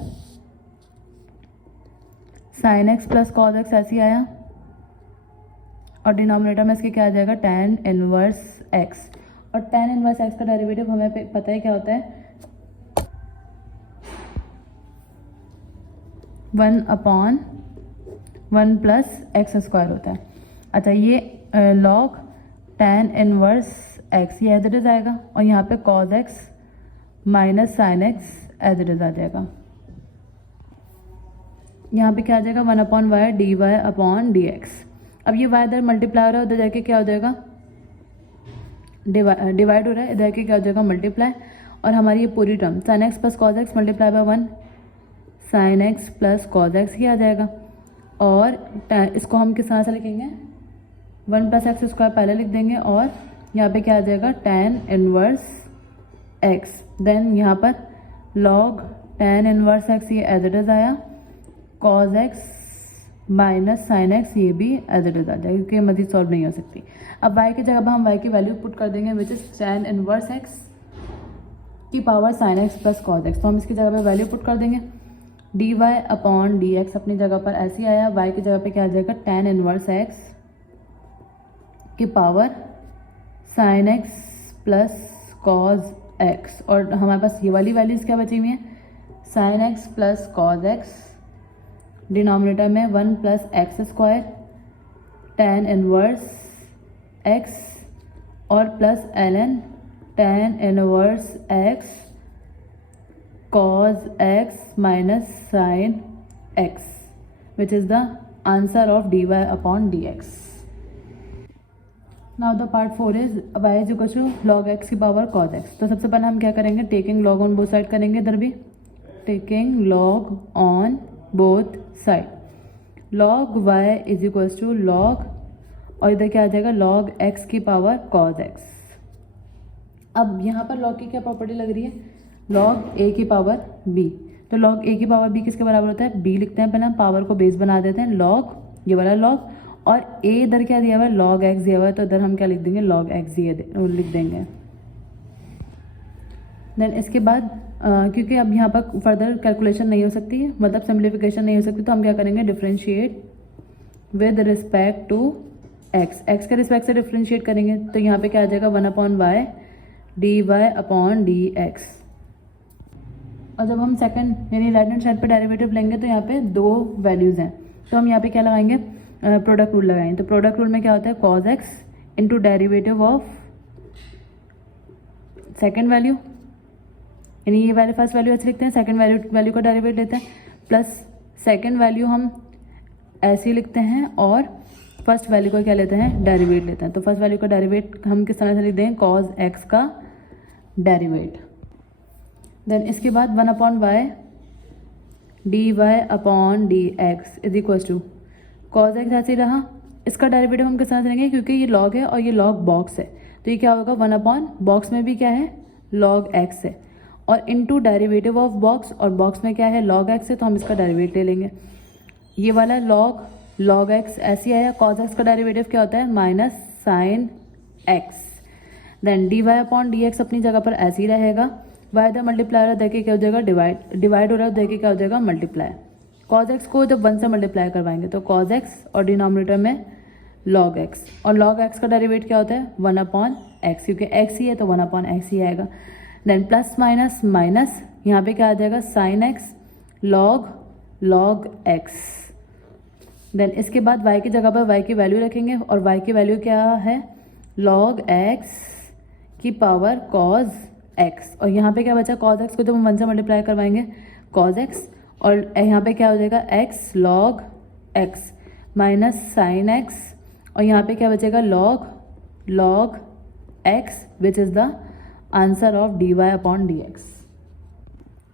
sin x plus cos x ऐसे ही आया, और डिनोमिनेटर में इसके क्या आ जाएगा, tan इनवर्स x, और tan इनवर्स x का डेरिवेटिव हमें पता है क्या होता है, 1/1 प्लस एक्स स्क्वायर होता है। अच्छा, ये log tan इनवर्स एक्स ये एज इट इज़ आएगा, और यहाँ पे cos x minus sin x as it is आ जाएगा। यहाँ पे क्या आ जाएगा 1/y dy/dx। अब ये y इधर मल्टीप्लाई हो रहा है, उधर जाके क्या हो जाएगा डिवाइड हो रहा है, इधर के क्या हो जाएगा मल्टीप्लाई, और हमारी ये पूरी term sin x plus cos x multiply by 1 sin x plus cos x ही आ जाएगा। और इसको हम किस तरह से लिखेंगे 1 + x² पहले लिख देंगे, और यहाँ पे क्या आ जाएगा tan इनवर्स x। देन यहाँ पर log tan इनवर्स x ये एज इट इज़ आया, cos x minus sin x ये भी एज इट इज़ आ जाएगा क्योंकि मजीद सॉल्व नहीं हो सकती। अब y की जगह हम y की वैल्यू पुट कर देंगे which is tan inverse x की power sine x plus cos x. तो हम इसकी जगह पे वैल्यू पुट कर देंगे dy/dx अपनी जगह पर ऐसे ही आया, y की जगह पे क्या आ जाएगा tan इनवर्स x की power sine x plus cos x, और हमारे पास ये वाली वैल्यूज़ क्या बची हुई हैं sine x plus cos x, denominator में 1 + x² tan इनवर्स x और plus ln tan inverse x cos x minus sine x which is the answer of dy/dx। Now the part 4 is y is equal to log x की power cos x। तो सबसे पहले हम क्या करेंगे taking log on both side करेंगे, इधर भी taking log on both side. log y is equal to log, और इधर क्या आ जाएगा log x की पावर cos x। अब यहाँ पर log की क्या प्रॉपर्टी लग रही है log a की पावर b। तो log a की पावर b किसके बराबर होता है b लिखते हैं, पहले हम पावर को बेस बना देते हैं log, ये वाला log, और a इधर क्या दिया हुआ है log x दिया हुआ है, तो इधर हम क्या लिख देंगे log x लिख देंगे। देन इसके बाद क्योंकि अब यहाँ पर फर्दर कैलकुलेशन नहीं हो सकती है, मतलब सिम्प्लीफिकेशन नहीं हो सकती, तो हम क्या करेंगे differentiate with respect to x। x के रिस्पेक्ट से डिफ्रेंशिएट करेंगे, तो यहाँ पे क्या आ जाएगा 1/y dy/dx। और जब हम सेकंड यानी राइट हैंड साइड पे डेरिवेटिव लेंगे तो यहाँ पे दो वैल्यूज़ हैं, तो हम यहाँ पे क्या लगाएंगे प्रोडक्ट रूल लगाएंगे। तो प्रोडक्ट रूल में क्या होता है cos x into derivative of second value, यानी ये वैल्यू फर्स्ट वैल्यू ऐसे लिखते हैं, सेकंड वैल्यू का डेरिवेट लेते हैं, प्लस सेकंड वैल्यू हम ऐसे ही लिखते हैं, और फर्स्ट वैल्यू को क्या लेते हैं डेरिवेट लेते हैं। तो फर्स्ट वैल्यू का डेरिवेट हम किस तरह से लिख देंगे cos x का डेरिवेट। देन इसके बाद 1/y dy/dx is equal to cos x ऐसे ही रहा, इसका डेरिवेटिव हम किस तरह से लेंगे क्योंकि ये log है और ये log बॉक्स है, तो ये क्या होगा 1/बॉक्स में भी क्या है log x है, और इनटू डेरिवेटिव ऑफ बॉक्स, और बॉक्स में क्या है log x है, तो हम इसका डेरिवेट ले लेंगे। ये वाला log x ऐसे ही आया, cos x का डेरिवेटिव क्या होता है minus sine x। Then dy/dx अपनी जगह पर ऐसे ही रहेगा, y इधर मल्टीप्लाई हो रहा है देखिए क्या हो जाएगा डिवाइड हो रहा है देखिए क्या हो जाएगा मल्टीप्लाई। cos x को जब 1 से मल्टीप्लाई करवाएंगे तो cos x, और डिनोमिनेटर में log x, और log x का डेरिवेट क्या होता है 1/x, क्योंकि x ही है तो 1/x ही आएगा। देन प्लस माइनस माइनस, यहाँ पे क्या आ जाएगा sine x log x। Then इसके बाद y की जगह पर y की वैल्यू रखेंगे, और y की वैल्यू क्या है log x की पावर cos x, और यहाँ पे क्या बचा cos x को जब हम 1 से मल्टीप्लाई करवाएंगे cos x, और यहाँ पे क्या हो जाएगा x log x minus sine x, और यहाँ पे क्या बचेगा log x which is the answer of dy/dx।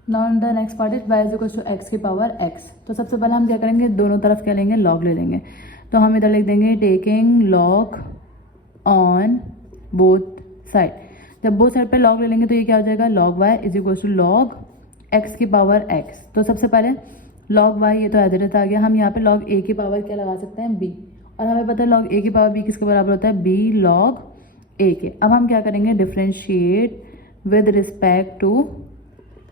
Now the next part is y is equal to x की पावर x। तो सबसे पहले हम क्या करेंगे दोनों तरफ क्या लेंगे log ले लेंगे, तो हम इधर लिख देंगे taking log on both side. जब बोथ साइड पे log ले लेंगे तो ये क्या हो जाएगा log y is equal to log x की पावर x। तो सबसे पहले log y ये तो एज इट इज आ गया, हम यहाँ पे log a की पावर क्या लगा सकते हैं b, और हमें पता है log a की पावर b किसके बराबर होता है b log a के। अब हम क्या करेंगे differentiate with respect to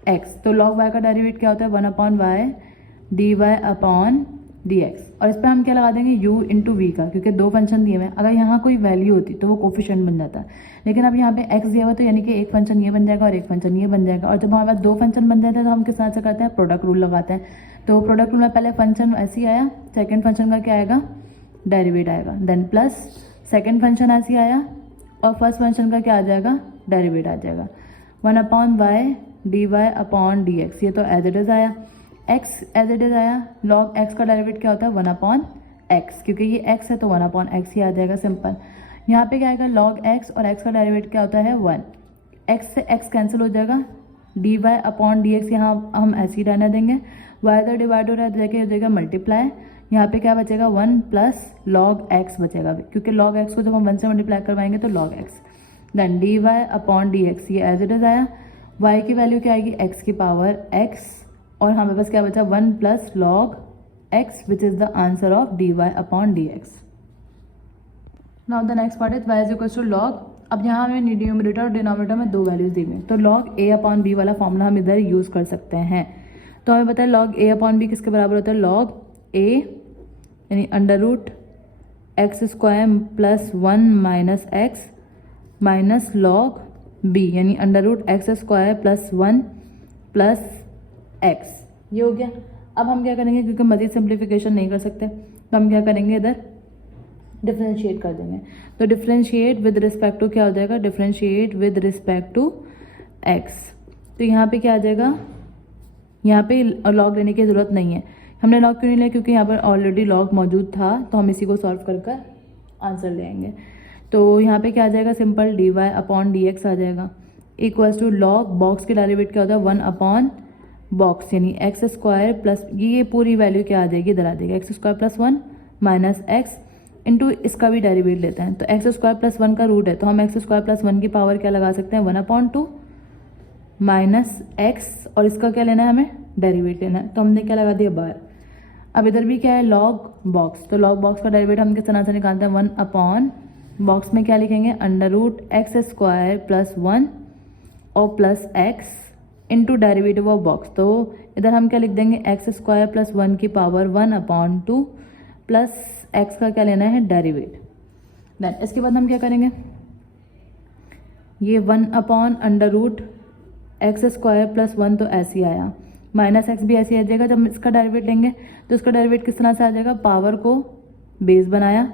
x। तो log y का डेरिवेट क्या होता है 1/y dy/dx, और इस पर हम क्या लगा देंगे u इंटू वी का, क्योंकि दो फंक्शन दिए हुए हैं, अगर यहाँ कोई वैल्यू होती तो वो कोफिशिएंट बन जाता, लेकिन अब यहाँ पे x दिया हुआ तो यानी कि एक फंक्शन ये बन जाएगा और एक फंक्शन ये बन जाएगा, और जब हमारे पास दो फंक्शन बन जाते हैं तो हम किस तरह से करते हैं प्रोडक्ट रूल लगाते हैं। तो प्रोडक्ट रूल में पहले फंक्शन ऐसे ही आया, सेकेंड फंक्शन का क्या आएगा डेरिवेट आएगा, देन प्लस सेकेंड फंक्शन ऐसे ही आया, और फर्स्ट फंक्शन का क्या आ जाएगा, डेरिवेट आ जाएगा 1/y dy अपॉन dx। ये तो एज इट इज़ आया, x एज इट इज़ आया, log x का डेरिवेट क्या होता है 1/x, क्योंकि ये x है तो 1/x ही आ जाएगा, सिंपल। यहाँ पे क्या आएगा log x, और x का डेरिवेट क्या होता है 1, x से x कैंसिल हो जाएगा, dy अपॉन dx यहाँ हम ऐसे ही रहने देंगे, y तो डिवाइड हो रहा है हो जाएगा मल्टीप्लाई, यहाँ पे क्या बचेगा 1 प्लस log x बचेगा, क्योंकि log x को जब हम 1 से मल्टीप्लाई करवाएंगे तो log x, then dy upon dx ये एज इट इज़ आया, y की वैल्यू क्या आएगी x की पावर x, और हमें बस क्या बचा 1 plus log x which is the answer of dy upon dx। Now the next part is y is equal to log, अब यहाँ हमें न्यूमरेटर और डिनोमिनेटर में दो वैल्यूज दी हुई, तो log a अपॉन b वाला फॉर्मूला हम इधर यूज़ कर सकते हैं। तो हमें पता है log a अपॉन b किसके बराबर होता है, log a यानी under root x square plus 1 minus x minus log b यानी under root x square plus 1 plus x. ये हो गया। अब हम क्या करेंगे, क्योंकि मज़ीद सिंप्लीफिकेशन नहीं कर सकते तो हम क्या करेंगे, इधर डिफ्रेंशिएट कर देंगे। तो डिफ्रेंशिएट विद रिस्पेक्ट टू क्या हो जाएगा, differentiate with respect to x. तो यहाँ पे क्या आ जाएगा, यहाँ पे लॉग लेने की ज़रूरत नहीं है। हमने लॉग क्यों नहीं लिया, क्योंकि यहाँ पर ऑलरेडी लॉग मौजूद था, तो हम इसी को सॉल्व कर कर आंसर ले आएंगे। तो यहाँ पे क्या आ जाएगा, सिंपल dy अपॉन dx आ जाएगा इक्वल्स टू लॉग बॉक्स के डेरिवेट क्या होता है 1 अपॉन बॉक्स यानी एक्स स्क्वायर प्लस, ये पूरी वैल्यू क्या आ जाएगी, इधर आ जाएगी x square plus 1 minus x into इसका भी डेरिवेट लेते हैं। तो एक्स स्क्वायर प्लस 1 का रूट है, तो हम एक्स स्क्वायर प्लस 1 की पावर क्या लगा सकते हैं 1/2 माइनस एक्स, और इसका क्या लेना है हमें डेरिवेट लेना है, तो हमने क्या लगा दिया बार। अब इधर भी क्या है लॉग बॉक्स, तो लॉग बॉक्स का डेरिवेट हम किस तरह से निकालते हैं 1 अपॉन बॉक्स में क्या लिखेंगे under root x square plus 1 और plus x into derivative of box. तो इधर हम क्या लिख देंगे एक्स स्क्वायर प्लस 1 की पावर 1/2 प्लस एक्स का क्या लेना है डेरिवेट। देन इसके बाद हम क्या करेंगे, ये 1 upon under root x square plus 1 तो ऐसे ही आया, माइनस एक्स भी ऐसे ही आ जाएगा। जब इसका डेरिवेट लेंगे तो इसका डेरिवेट किस तरह से आ जाएगा, पावर को बेस बनाया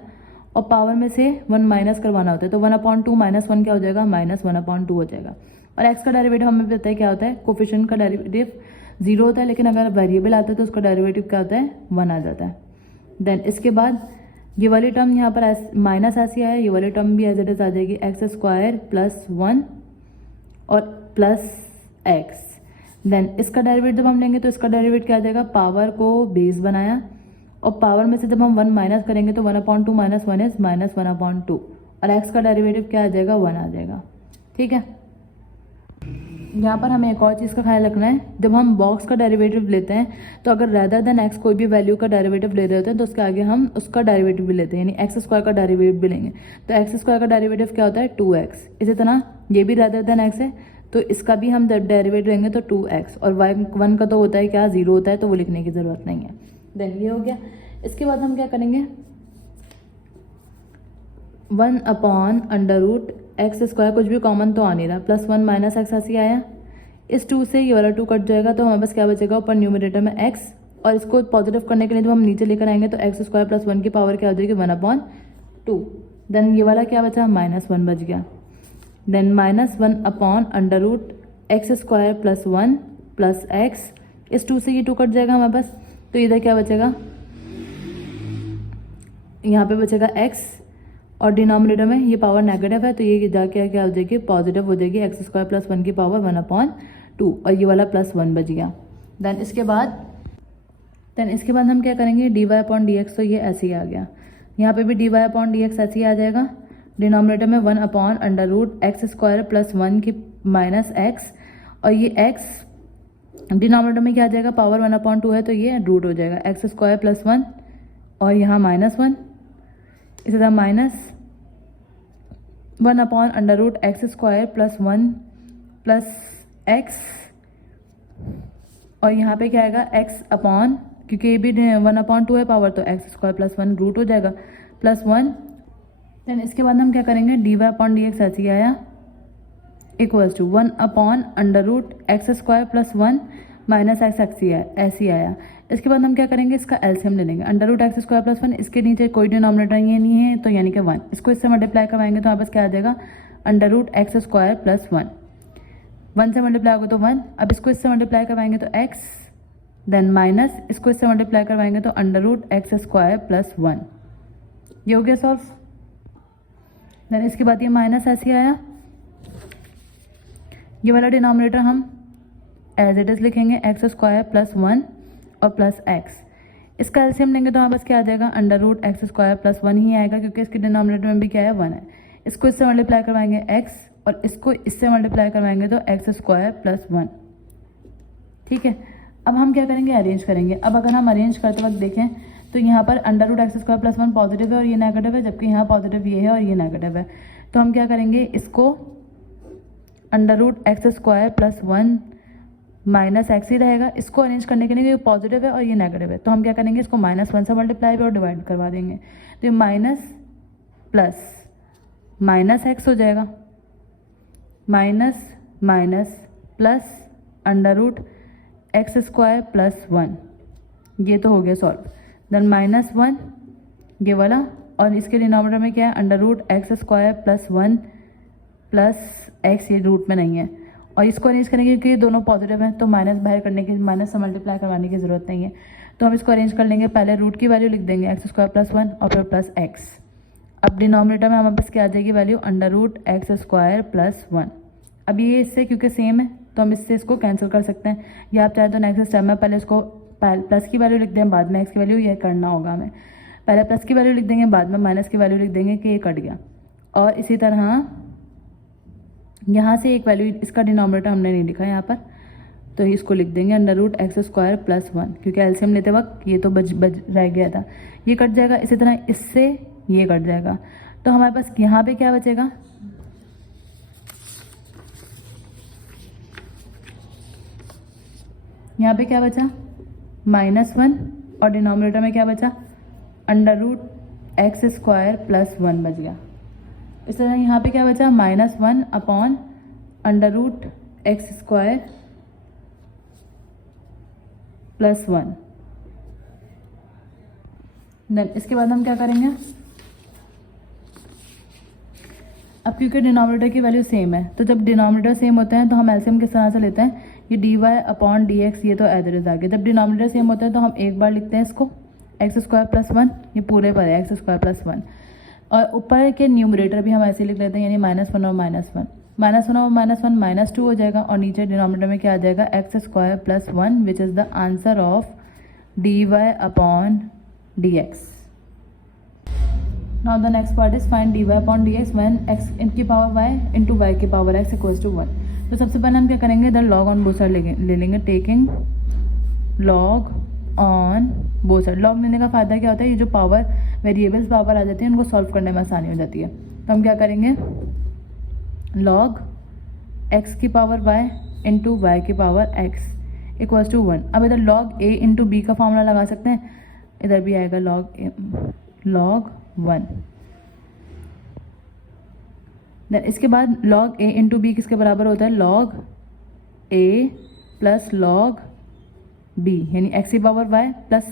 और पावर में से 1 माइनस करवाना होता है, तो 1/2 माइनस 1 क्या हो जाएगा माइनस 1/2 हो जाएगा। और एक्स का डेरिवेटिव हमें पता है क्या होता है, कोफिशिएंट का डेरिवेटिव 0 होता है, लेकिन अगर वेरिएबल आता है तो उसका डेरिवेटिव क्या होता है 1 आ जाता है। देन इसके बाद ये वाली टर्म यहाँ पर माइनस ऐसी आया, ये वाली टर्म भी एज इट इज आ जाएगी एक्स स्क्वायर प्लस 1 और प्लस एक्स। देन इसका डेरिवेट जब हम लेंगे तो इसका डेरिवेट क्या आ जाएगा, पावर को बेस बनाया और पावर में से जब हम 1 माइनस करेंगे तो 1/2 माइनस 1 इज माइनस 1/2 और एक्स का डेरिवेटिव क्या आ जाएगा 1 आ जाएगा। ठीक है, यहाँ पर हमें एक और चीज़ का ख्याल रखना है, जब हम बॉक्स का डेरिवेटिव लेते हैं तो अगर रेदर देन एक्स कोई भी वैल्यू का डेरिवेटिव ले रहे होते हैं तो उसके आगे हम उसका डेरिवेटिव भी लेते हैं, यानी एक्स स्क्वायर का डेरिवेटिव भी लेंगे। तो एक्स स्क्वायर का डेरिवेटिव क्या होता है 2x, इसी तरह ये भी रेदर देन एक्स है तो इसका भी हम डेरिवेटिव लेंगे तो 2x, और y1 का तो होता है क्या 0 होता है, तो वो लिखने की ज़रूरत नहीं है। देन ये हो गया। इसके बाद हम क्या करेंगे 1 upon under root x square, कुछ भी कॉमन तो आ नहीं रहा, प्लस 1 माइनस एक्स ऐसे आया, इस 2 से ये वाला 2 कट जाएगा तो हमें बस क्या बचेगा ऊपर न्यूमरेटर में x, और इसको पॉजिटिव करने के लिए जब हम नीचे लेकर आएंगे तो एक्स स्क्वायर प्लस 1 की पावर क्या हो जाएगी 1/2। देन ये वाला क्या बचा -1 बच गया। Then -1 upon under root x square plus 1 plus x, इस 2 से ये 2 कट जाएगा हमारे पास, तो इधर क्या बचेगा, यहाँ पे बचेगा x और डिनोमिनेटर में ये पावर नेगेटिव है तो ये जाके क्या हो जाएगी पॉजिटिव हो जाएगी, एक्स स्क्वायर प्लस 1 की पावर 1/2 और ये वाला प्लस 1 बच गया। देन इसके बाद हम क्या करेंगे dy अपॉन dx, तो ये ऐसे ही आ गया, यहाँ पे भी dy अपॉन dx ऐसे ही आ जाएगा, डिनोमिनेटर में 1 upon under root x square plus 1 की माइनस एक्स, और ये x डिनोमिनेटर में क्या आ जाएगा पावर 1/2 है तो ये रूट हो जाएगा एक्स स्क्वायर प्लस 1 और यहाँ -1, इसी तरह -1 upon under root x square plus 1 plus x, और यहाँ पे क्या आएगा x अपॉन, क्योंकि ये भी 1/2 है पावर तो एक्स स्क्वायर प्लस 1 रूट हो जाएगा प्लस 1। देन इसके बाद हम क्या करेंगे dy अपॉन dx ऐसे ही आया equals to 1 upon under root x square plus 1 minus x ऐसे ही आया। इसके बाद हम क्या करेंगे, इसका एलसीएम ले लेंगे। Under root x square plus 1, इसके नीचे कोई डिनोमिनेटर ये नहीं है तो यानी कि 1, इसको इससे मल्टीप्लाई करवाएंगे तो यहाँ पास क्या आ जाएगा, under root x square plus 1, 1 से मल्टीप्लाई होगा तो 1। अब इसको इससे मल्टीप्लाई करवाएंगे तो x, देन माइनस इसको इससे मल्टीप्लाई करवाएंगे तो under root x square plus 1। ये हो गया सॉल्व। देन इसके बाद ये माइनस ऐसे आया, ये वाला डिनोमिनेटर हम एज इट इज़ लिखेंगे, एक्स स्क्वायर प्लस 1 और प्लस एक्स। इसका एलसीएम लेंगे तो हमारे पास क्या आ जाएगा, under root x square plus 1 ही आएगा क्योंकि इसके डिनोमिनेटर में भी क्या है, 1 है। इसको इससे मल्टीप्लाई करवाएंगे x और इसको इससे मल्टीप्लाई करवाएंगे तो एक्स स्क्वायर प्लस 1। ठीक है, अब हम क्या करेंगे, अरेंज करेंगे। अब अगर हम अरेंज करते वक्त देखें तो यहाँ पर under root x square plus 1 positive है और ये नेगेटिव है, जबकि यहाँ पॉजिटिव ये है और ये नेगेटिव है। तो हम क्या करेंगे, इसको under root x square plus 1 minus x ही रहेगा। इसको अरेंज करने के लिए ये पॉजिटिव है और ये नेगेटिव है तो हम क्या करेंगे, इसको -1 से मल्टीप्लाई और डिवाइड करवा देंगे। तो ये माइनस प्लस माइनस एक्स हो जाएगा, minus minus plus under root x square plus 1। ये तो हो गया सॉल्व। देन -1 ये वाला, और इसके डिनोमिनेटर में क्या है, under root x square plus 1 plus x, ये रूट में नहीं है। और इसको अरेंज करेंगे क्योंकि ये दोनों पॉजिटिव हैं तो माइनस बाहर करने की, माइनस से मल्टीप्लाई करवाने की ज़रूरत नहीं है। तो हम इसको अरेंज कर लेंगे, पहले रूट की वैल्यू लिख देंगे एक्स स्क्वायर प्लस 1 और फिर प्लस एक्स। अब डिनोमिनेटर में हमारे पास क्या आ जाएगी value, under root x square plus 1। अब ये इससे क्योंकि सेम है तो हम इससे इसको कैंसिल कर सकते हैं, या आप चाहे तो नेक्स्ट स्टेप में पहले इसको प्लस की वैल्यू लिख दें, बाद में एक्स की वैल्यू, ये करना होगा हमें। पहले प्लस की वैल्यू लिख देंगे, बाद में माइनस की वैल्यू लिख देंगे कि ये कट गया। और इसी तरह यहाँ से एक वैल्यू, इसका डिनोमिनेटर हमने नहीं लिखा यहाँ पर, तो इसको लिख देंगे under root x square plus 1, क्योंकि एलसीएम लेते वक्त ये तो बच रह गया था, ये कट जाएगा। इसी तरह इससे ये कट जाएगा। तो हमारे पास यहाँ पे क्या बचेगा, यहाँ पे क्या बचा, -1, और डिनोमिनेटर में क्या बचा, under root x square plus 1 बच गया। इस तरह यहाँ पे क्या बचा, -1 upon under root x square plus 1। Then इसके बाद हम क्या करेंगे, अब क्योंकि डिनोमिनेटर की वैल्यू सेम है तो जब डिनोमिनेटर सेम होते हैं तो हम एलसीएम किस तरह से लेते हैं, ये dy अपॉन dx, ये तो एज इट इज आ गया। जब डिनोमिनेटर सेम होता है तो हम एक बार लिखते हैं इसको एक्स स्क्वायर प्लस 1, ये पूरे पर है एक्स स्क्वायर प्लस 1, और ऊपर के न्यूमरेटर भी हम ऐसे लिख लेते हैं, यानी -1 और -1, -1 और -1 -2 हो जाएगा, और नीचे डिनोमिनेटर में क्या आ जाएगा, x square plus 1, which is the answer of dy upon dx। Now the next part is find dy upon dx when x की पावर y into y की पावर x equals to 1। तो सबसे पहले हम क्या करेंगे, इधर log on both side ले लेंगे, taking log on both side। log लेने का फ़ायदा क्या होता है, ये जो पावर वेरिएबल्स पावर आ जाती है उनको सॉल्व करने में आसानी हो जाती है। तो हम क्या करेंगे, log x की पावर y into y की पावर x इक्वल्स टू 1। अब इधर log a into b का फॉर्मूला लगा सकते हैं, इधर भी आएगा log 1। देन इसके बाद log a इंटू बी किसके बराबर होता है, log a plus log b, यानी x की power y plus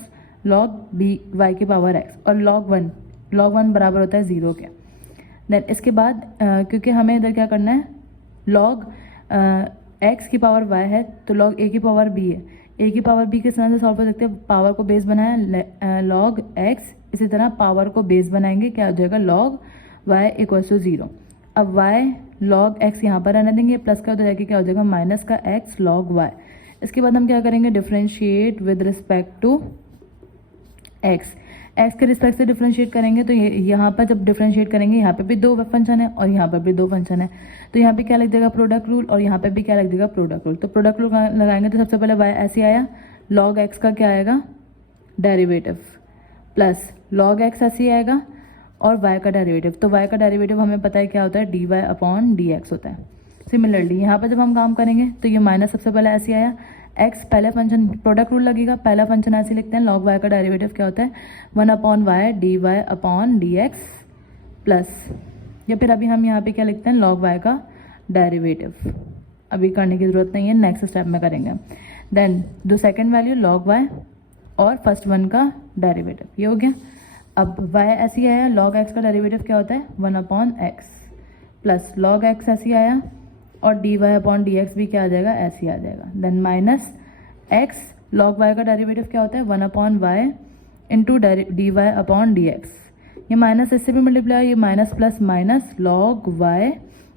log b y की पावर x, और log 1 बराबर होता है 0 के। देन इसके बाद क्योंकि हमें इधर क्या करना है, log x की पावर y है तो log a की पावर b है, a की पावर b किस तरह से सॉल्व कर सकते हैं, पावर को बेस बनाया log x, इसी तरह पावर को बेस बनाएंगे, क्या हो जाएगा log y इक्वल्स टू 0। अब y log x यहाँ पर रहने देंगे, प्लस का हो जाएगा, क्या हो जाएगा माइनस का x log y। इसके बाद हम क्या करेंगे, differentiate with respect to x के रिस्पेक्ट से डिफ्रेंशिएट करेंगे। तो ये यहाँ पर जब डिफ्रेंशिएट करेंगे, यहाँ पे भी 2 फंक्शन है और यहाँ पर भी 2 फंक्शन है, तो यहाँ पे क्या लग जाएगा प्रोडक्ट रूल, और यहाँ पे भी क्या लग जाएगा प्रोडक्ट रूल। तो प्रोडक्ट रूल लगाएंगे तो सबसे पहले y ऐसे आया, log x का क्या आएगा डेरिवेटिव, प्लस log x ऐसे आएगा और y का डेरिवेटिव। तो y का डेरिवेटिव हमें पता है क्या होता है, dy अपॉन dx होता है। सिमिलरली यहाँ पर जब हम काम करेंगे तो ये माइनस सबसे पहले ऐसे आया, x पहले फंक्शन प्रोडक्ट रूल लगेगा, पहला फंक्शन ऐसे लिखते हैं, log y का डेरिवेटिव क्या होता है 1 upon y dy upon dx, plus या फिर अभी हम यहाँ पे क्या लिखते हैं log y का डेरिवेटिव। अभी करने की ज़रूरत नहीं है, नेक्स्ट स्टेप में करेंगे। देन जो सेकेंड वैल्यू लॉग वाई और फर्स्ट वन का डेरिवेटिव, ये हो गया। अब y ऐसे ही आया, log x का डेरिवेटिव क्या होता है 1/x प्लस log x ऐसे ही आया और dy/dx भी क्या आ जाएगा, ऐसे ही आ जाएगा। Then minus x log y का डेरिवेटिव क्या होता है 1/y इंटू dy/dx, ये माइनस इससे भी मल्टीप्लाई, ये minus plus minus log y,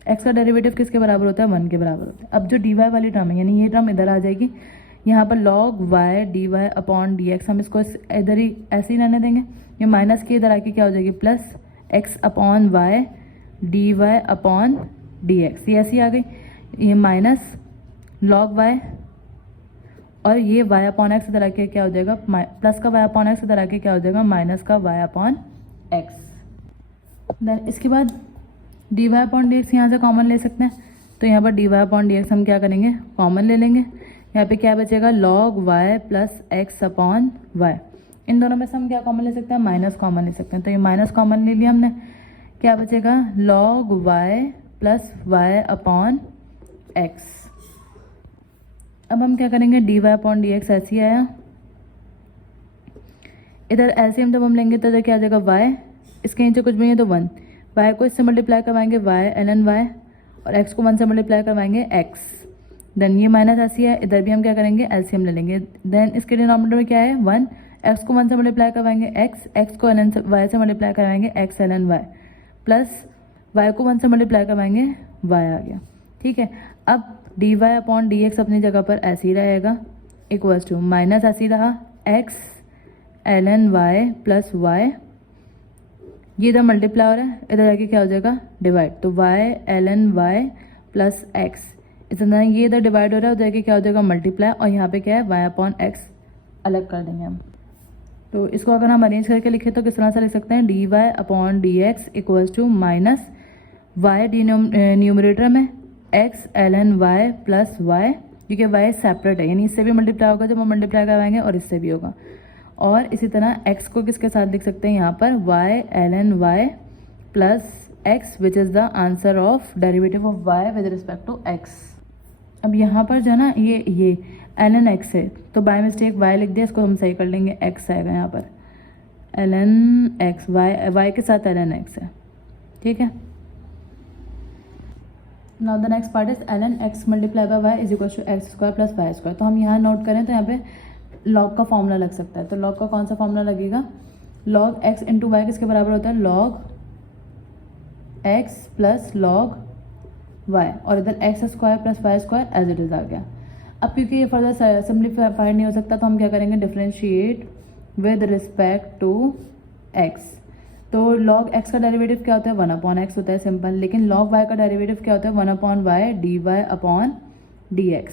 x का डेरिवेटिव किसके बराबर होता है 1 के बराबर होता है। अब जो dy वाली टर्म है यानी ये टर्म इधर आ जाएगी, यहाँ पर log y dy/dx हम इसको इधर ही ऐसे ही रहने देंगे, ये माइनस की इधर आके क्या हो जाएगी प्लस x/y dy/dx, ये ऐसी आ गई, ये माइनस log y और ये y/x इधर आके क्या हो जाएगा प्लस का y/x इधर आके क्या हो जाएगा माइनस का y/x। देन इसके बाद dy/dx यहाँ से कॉमन ले सकते हैं, तो यहाँ पर dy/dx हम क्या करेंगे कॉमन ले लेंगे, यहाँ पे क्या बचेगा log y प्लस x/y, इन दोनों में से हम क्या कॉमन ले सकते हैं माइनस कॉमन ले सकते हैं, तो ये माइनस कॉमन ले लिया हमने, क्या बचेगा log y प्लस y/x। अब हम क्या करेंगे dy/dx ऐसे ही आया, इधर ऐसे हम जब हम लेंगे तो इधर क्या आ जाएगा y, इसके नीचे कुछ भी नहीं है तो 1, y को इससे मल्टीप्लाई करवाएंगे y ln y और x को 1 से मल्टीप्लाई करवाएंगे x, देन ये माइनस ऐसी है, इधर भी हम क्या करेंगे एलसीएम ले लेंगे। देन इसके डिनोमिनेटर में क्या है 1, x को 1 से मल्टीप्लाई करवाएंगे x को y से मल्टीप्लाई करवाएंगे x ln y plus y को 1 से मल्टीप्लाई करवाएंगे y आ गया, ठीक है। अब dy/dx अपनी जगह पर ऐसे ही रहेगा, इक्वल्स टू माइनस ऐसे ही रहा x ln y plus y, ये इधर मल्टीप्लाई हो रहा है, इधर जाके क्या हो जाएगा डिवाइड, तो y ln y plus x, इस तरह ये इधर डिवाइड हो रहा है, उधर जाके क्या हो जाएगा मल्टीप्लाई, और यहाँ पे क्या है y/x अलग कर देंगे हम। तो इसको अगर हम अरेंज करके लिखे तो किस तरह से लिख सकते हैं dy/dx equals to minus y numerator में x ln y plus y, क्योंकि y सेपरेट है यानी इससे भी मल्टीप्लाई होगा जब हम मल्टीप्लाई करवाएंगे और इससे भी होगा, और इसी तरह x को किसके साथ लिख सकते हैं यहाँ पर y ln y plus x which is the answer of derivative of y with respect to x। अब यहाँ पर जो है ना ये ln x है तो बाय मिस्टेक y लिख दिया, इसको हम सही कर लेंगे, x आएगा यहाँ पर ln x, y के साथ ln x है, ठीक है। Now the next part is ln x multiply by y is equal to x square plus y square. तो हम यहाँ नोट करें तो यहाँ पे लॉग का फॉर्मूला लग सकता है, तो लॉग का कौन सा फॉर्मूला लगेगा, log x इंटू वाई किसके बराबर होता है log x plus log y, और इधर x square plus y square as it is आ गया। अब क्योंकि ये फर्दर सिम्प्लीफाइड नहीं हो सकता तो हम क्या करेंगे differentiate with respect to x, तो log x का डेरिवेटिव क्या होता है 1/x होता है सिंपल, लेकिन log y का डेरिवेटिव क्या होता है 1/y dy/dx।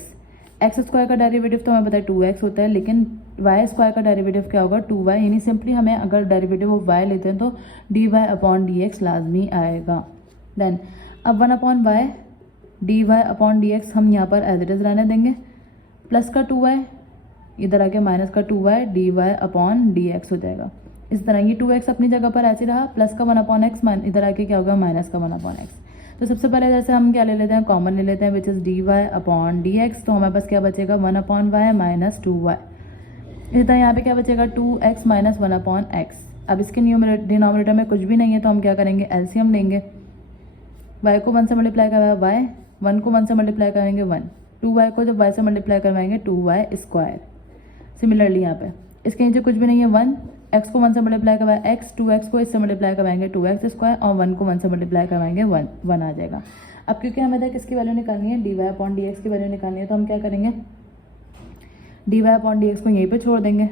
एक्स स्क्वायर का डेरिवेटिव तो हमें पता है 2x होता है, लेकिन y स्क्वायर का डेरिवेटिव क्या होगा 2y, यानी सिंपली हमें अगर डेरिवेटिव ऑफ y लेते हैं तो dy/dx लाजमी आएगा। देन अब 1/y dy/dx हम यहाँ पर एज इट इज रहने देंगे, प्लस का 2y इधर आके माइनस का 2y dy/dx हो जाएगा। इस तरह ये 2x अपनी जगह पर ऐसे रहा, प्लस का 1/x इधर आके क्या होगा माइनस का 1/x। तो सबसे पहले जैसे हम क्या ले लेते हैं कॉमन ले लेते हैं विच इज़ dy/dx, तो हमारे पास क्या बचेगा 1/y माइनस 2y, इसी तरह यहाँ पे क्या बचेगा 2x माइनस 1/x। अब इसके डिनोमिनेटर में कुछ भी नहीं है तो हम क्या करेंगे एलसीएम लेंगे, y को 1 से मल्टीप्लाई करवाया y, 1 को 1 से मल्टीप्लाई करेंगे 1, 2y को जब y से मल्टीप्लाई करवाएंगे 2y स्क्वायर। सिमिलरली यहाँ पे इसके नीचे कुछ भी नहीं है 1, x को 1 से मल्टीप्लाई करवाया x, 2x को इससे मल्टीप्लाई करवाएंगे 2x स्क्वायर, और 1 को 1 से मल्टीप्लाई करवाएंगे 1 आ जाएगा। अब क्योंकि हमें इधर किसकी वैल्यू निकालनी है dy/dx की वैल्यू निकालनी है, तो हम क्या करेंगे dy/dx को यहीं पे छोड़ देंगे,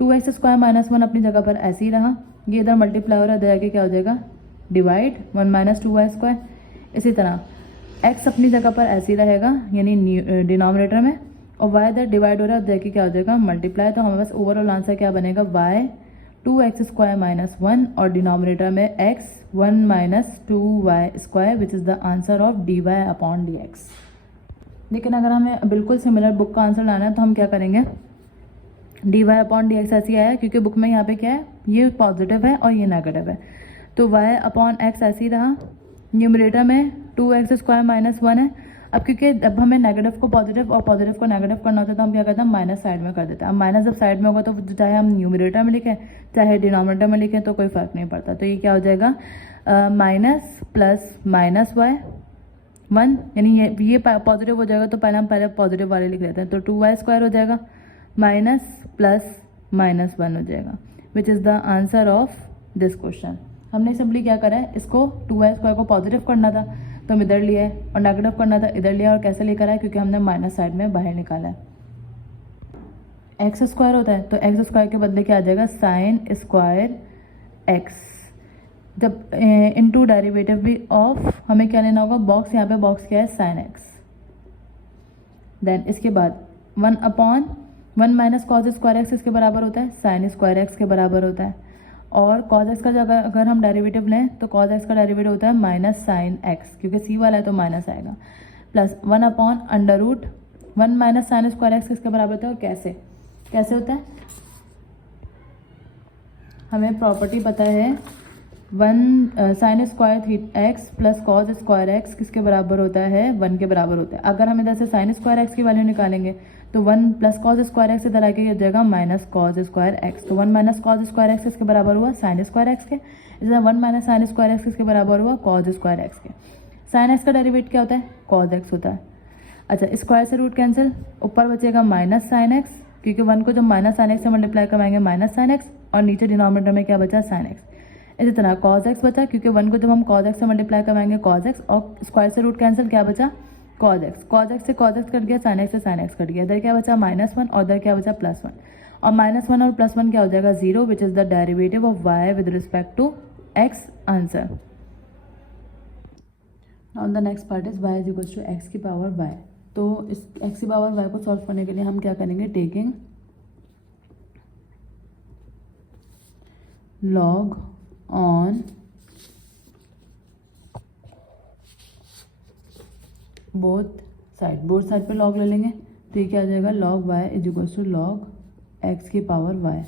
2x स्क्वायर माइनस 1 अपनी जगह पर ऐसे ही रहा, ये इधर मल्टीप्लाई हो रहा है, इधर आके क्या हो जाएगा डिवाइड 1 माइनस 2y स्क्वायर। इसी तरह x अपनी जगह पर ऐसे ही रहेगा यानी डिनोमिनेटर में, और y इधर डिवाइड हो रहा है, देखिए क्या हो जाएगा मल्टीप्लाई, तो हमारे पास ओवरऑल आंसर क्या बनेगा y 2x स्क्वायर माइनस 1 और डिनोमिनेटर में x 1 minus 2y square which is the answer of dy/dx। लेकिन अगर हमें बिल्कुल सिमिलर बुक का आंसर लाना है तो हम क्या करेंगे dy/dx ऐसे ही आया क्योंकि बुक में यहाँ पे क्या है ये पॉजिटिव है और ये नेगेटिव है, तो y/x ऐसे ही रहा, न्यूमरेटर में 2x स्क्वायर माइनस 1 है अब क्योंकि अब हमें नेगेटिव को पॉजिटिव और पॉजिटिव को नेगेटिव करना होता है तो हम क्या करते हैं, माइनस साइड में कर देते हैं। अब माइनस जब साइड में होगा तो चाहे हम न्यूमरेटर में लिखें चाहे डिनोमिनेटर में लिखें तो कोई फ़र्क नहीं पड़ता। तो ये क्या हो जाएगा, माइनस प्लस माइनस वाई 1, यानी ये पॉजिटिव हो जाएगा तो पहले हम पॉजिटिव वाले लिख लेते हैं। तो 2y² हो जाएगा माइनस प्लस माइनस 1 हो जाएगा, विच is the answer of this question. हमने सिंपली क्या करा है, इसको 2y² को पॉजिटिव करना था तो हम इधर लिया है, और नेगेटिव करना था इधर लिया। और कैसे लेकर आए, क्योंकि हमने माइनस साइड में बाहर निकाला है। x² होता है तो x² के बदले क्या आ जाएगा, साइन स्क्वायर x। जब इनटू डेरिवेटिव भी ऑफ हमें क्या लेना होगा, बॉक्स, यहाँ पे बॉक्स क्या है, साइन x। देन इसके बाद 1 माइनस कॉज स्क्वायर एक्स इसके बराबर होता है, साइन स्क्वायर एक्स के बराबर होता है। और कॉज एक्स का अगर हम डेरिवेटिव लें तो कॉज एक्स का डेरिवेटिव होता है माइनस साइन एक्स, क्योंकि सी वाला है तो माइनस आएगा, plus 1 minus sine square x किसके बराबर होता है, और कैसे होता है, हमें प्रॉपर्टी पता है 1 sine square x plus cause square x किसके बराबर होता है, 1 के बराबर होता है। अगर हम इधर से साइन स्क्वायर एक्स की वैल्यू निकालेंगे तो 1 प्लस कॉज स्क्वायर एक्स इधर आके हो जाएगा माइनस कॉज स्क्वायर एक्स। तो 1 माइनस कॉज स्क्वायर एक्स किसके बराबर हुआ, साइन स्क्वायर एक्स के। इधर 1 माइनस साइन स्क्वायर एक्स किसके बराबर हुआ, कॉज स्क्वायर एक्स के। साइन एक्स का डेरिवेटिव क्या होता है, कॉज एक्स होता है। अच्छा, स्क्वायर से रूट कैंसिल, ऊपर बचेगा माइनस साइन एक्स, क्योंकि 1 को जब माइनस साइन एक्स से मल्टीप्लाई करवाएंगे माइनस साइन एक्स, और नीचे डिनोमिनेटर में क्या बचा, साइन एक्स। इसी तरह कॉज एक्स बचा, क्योंकि 1 को जब हम कॉज एक्स से मल्टीप्लाई करवाएंगे कॉज एक्स, और स्क्वायर से रूट कैंसिल क्या बचा, कॉज एक्स। कॉज एक्स से कॉज एक्स कट गया, साइन एक्स से साइन एक्स कट गया। इधर क्या बचा, -1, और इधर क्या बचा, +1। और -1 और +1 क्या हो जाएगा, 0, which is the derivative of y with respect to x। Answer. Now the next part is y is equal to x की पावर y। तो इस x की पावर y को सॉल्व करने के लिए हम क्या करेंगे, taking log on both side पे लॉग ले लेंगे। तो ये क्या आ जाएगा, log y is equal to log x की पावर y।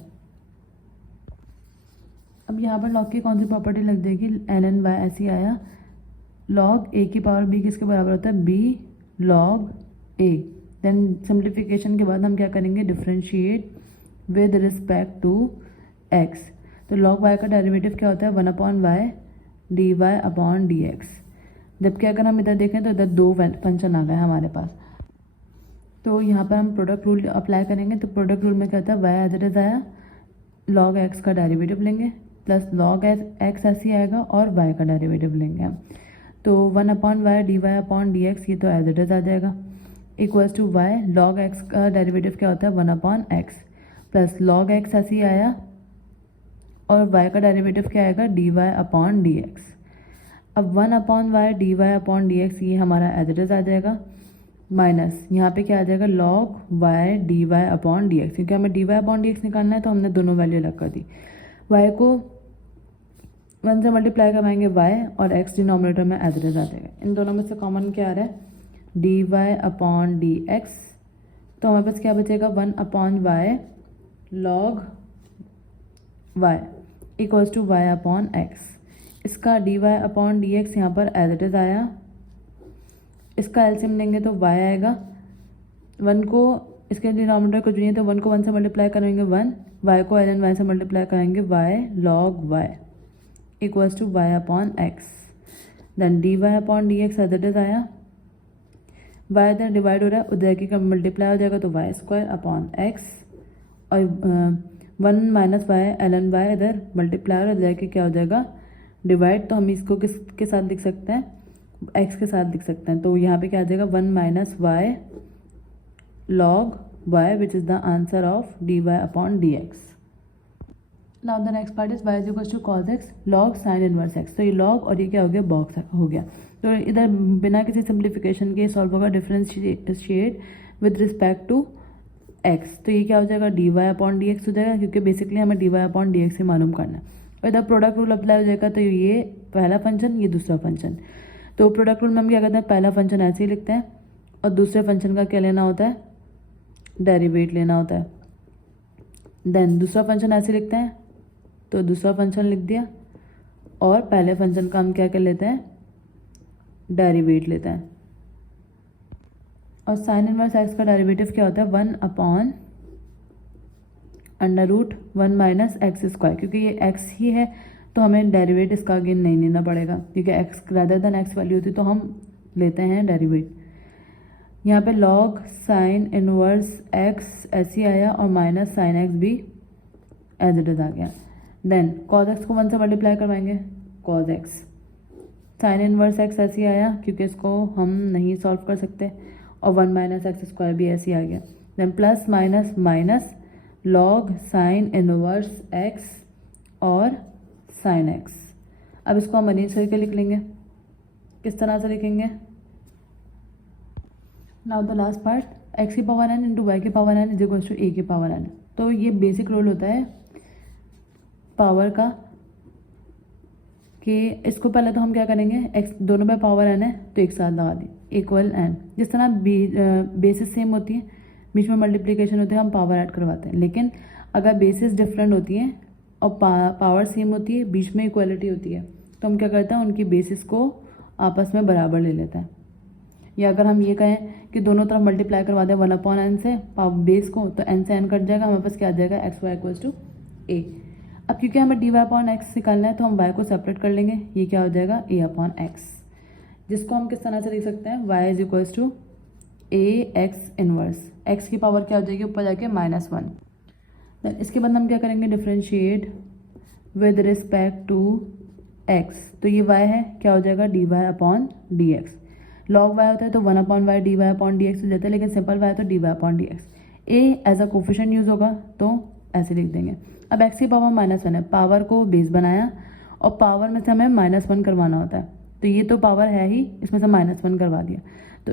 अब यहाँ पर log की कौन सी प्रॉपर्टी लग जाएगी, ln y ऐसे ही आया। log a की पावर b किसके बराबर होता है, b log a। Then simplification के बाद हम क्या करेंगे, differentiate with respect to x। तो log y का डेरिवेटिव क्या होता है, 1/y dy/dx। जबकि अगर हम इधर देखें तो इधर 2 फंक्शन आ गए हमारे पास। तो यहाँ पर हम प्रोडक्ट रूल अप्लाई करेंगे। तो प्रोडक्ट रूल में क्या होता है, y एज इट इज आया, log x का डेरिवेटिव लेंगे, प्लस log x ऐसे ही आएगा, और y का डेरिवेटिव लेंगे हम। तो 1/y dy/dx ये तो एज इट इज आ जाएगा, equals to y log x का डेरिवेटिव क्या होता है, 1/x, प्लस log x ऐसे ही आया, और y का डेरिवेटिव क्या आएगा, dy/dx। अब 1/y dy/dx ये हमारा एज इट इज आ जाएगा, माइनस यहाँ पे क्या आ जाएगा, log y dy/dx। क्योंकि हमें dy/dx निकालना है तो हमने दोनों वैल्यू अलग कर दी। y को 1 से मल्टीप्लाई करवाएंगे y, और x डिनोमिनेटर में एज इट इज आ जाएगा। इन दोनों में से कॉमन क्या आ रहा है, dy/dx। तो हमारे पास क्या बचेगा, 1/y log y equals to y/x। इसका dy/dx यहाँ पर एज इट इज आया, इसका एलसीएम लेंगे तो y आएगा। 1 को इसके डिनोमिनेटर को जुड़िए तो 1 को 1 से मल्टीप्लाई करेंगे 1, y को ln y से मल्टीप्लाई करेंगे y log y equals to y/x। Then dy/dx as it is आया, y इधर डिवाइड हो रहा है, उधर की का मल्टीप्लाई हो जाएगा तो y²/x, और 1 माइनस वाई ln y इधर मल्टीप्लाई और इधर के क्या हो जाएगा, डिवाइड। तो हम इसको किसके साथ लिख सकते हैं, x के साथ लिख सकते हैं। तो यहाँ पे क्या आ जाएगा, 1 minus y log y which is the answer of dy/dx। Now the next part is y is equal to cos x log sin inverse x। तो ये log और ये क्या हो गया, बॉक्स हो गया। तो इधर बिना किसी सिंप्लीफिकेशन के सॉल्व होगा, differentiate with respect to x। तो ये क्या हो जाएगा, dy/dx हो जाएगा, क्योंकि बेसिकली हमें dy/dx से मालूम करना है। और इधर प्रोडक्ट रूल अप्लाई हो जाएगा, तो ये पहला फंक्शन, ये दूसरा फंक्शन। तो प्रोडक्ट रूल में हम क्या करते हैं, पहला फंक्शन ऐसे ही लिखते हैं, और दूसरे फंक्शन का क्या लेना होता है, डेरिवेट लेना होता है। देन दूसरा फंक्शन ऐसे लिखते हैं, तो दूसरा फंक्शन लिख दिया, और पहले फंक्शन का हम क्या कर लेते हैं, डेरिवेट लेते हैं। और साइन इनवर्स एक्स का डेरिवेटिव क्या होता है 1/√1 माइनस एक्स स्क्वायर, क्योंकि ये एक्स ही है तो हमें डेरिवेट इसका अगेन नहीं लेना पड़ेगा, क्योंकि x greater than x value होती तो हम लेते हैं डेरिवेट। यहाँ पे लॉग साइन इनवर्स एक्स ऐसे आया और माइनस साइन एक्स भी एज इट इज आ गया। देन कॉज एक्स को 1 से मल्टीप्लाई करवाएंगे, cos x sign inverse x ऐसे आया क्योंकि इसको हम नहीं सॉल्व कर सकते, और 1 माइनस एक्स स्क्वायर भी ऐसे आ गया। Then plus minus minus log sine inverse x और साइन एक्स। अब इसको हम अरेंज करके लिख लेंगे। किस तरह से लिखेंगे? Now the last part, x की पावर n इंटू वाई की power n is equal to a की पावर n। तो ये बेसिक रूल होता है पावर का कि इसको पहले तो हम क्या करेंगे, एक्स दोनों पे पावर n है तो एक साथ लगा दें, इक्वल n। जिस तरह बेसिस सेम होती है, बीच में मल्टीप्लिकेशन होती है, हम पावर ऐड करवाते हैं। लेकिन अगर बेसिस डिफरेंट होती है और पावर सेम होती है, बीच में इक्वलिटी होती है, तो हम क्या करते हैं, उनकी बेसिस को आपस में बराबर ले लेते हैं। या अगर हम ये कहें कि दोनों तरफ मल्टीप्लाई करवा दें 1/n से बेस को, तो n से n कट जाएगा, हमारे पास क्या आ जाएगा एक्स वाई इक्वल्स टू ए। अब क्योंकि हमें dy/x निकालना है तो हम y को सेपरेट कर लेंगे, ये क्या हो जाएगा a/x, जिसको हम किस तरह से लिख सकते हैं, y is equals to a x inverse, x की पावर क्या हो जाएगी ऊपर जाके -1। देन इसके बाद हम क्या करेंगे, differentiate with respect to x, तो ये y है, क्या हो जाएगा dy/dx। लॉग y होता है तो 1/y dy/dx हो जाता है, लेकिन सिंपल y है तो dy/dx। a as a coefficient use होगा तो ऐसे लिख देंगे। अब x की पावर -1 है, पावर को बेस बनाया और पावर में से हमें -1 करवाना होता है, तो ये तो पावर है ही, इसमें से -1 करवा दिया। तो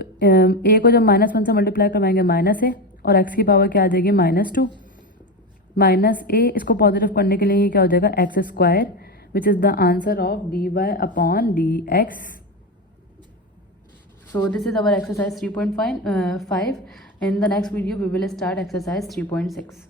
a को जब -1 से मल्टीप्लाई करवाएंगे -a, और x की पावर क्या आ जाएगी -2 -a। इसको पॉजिटिव करने के लिए ये क्या हो जाएगा x square, which is the answer of dy/dx। So this is our exercise 3.5. In the next video we will start exercise 3.6.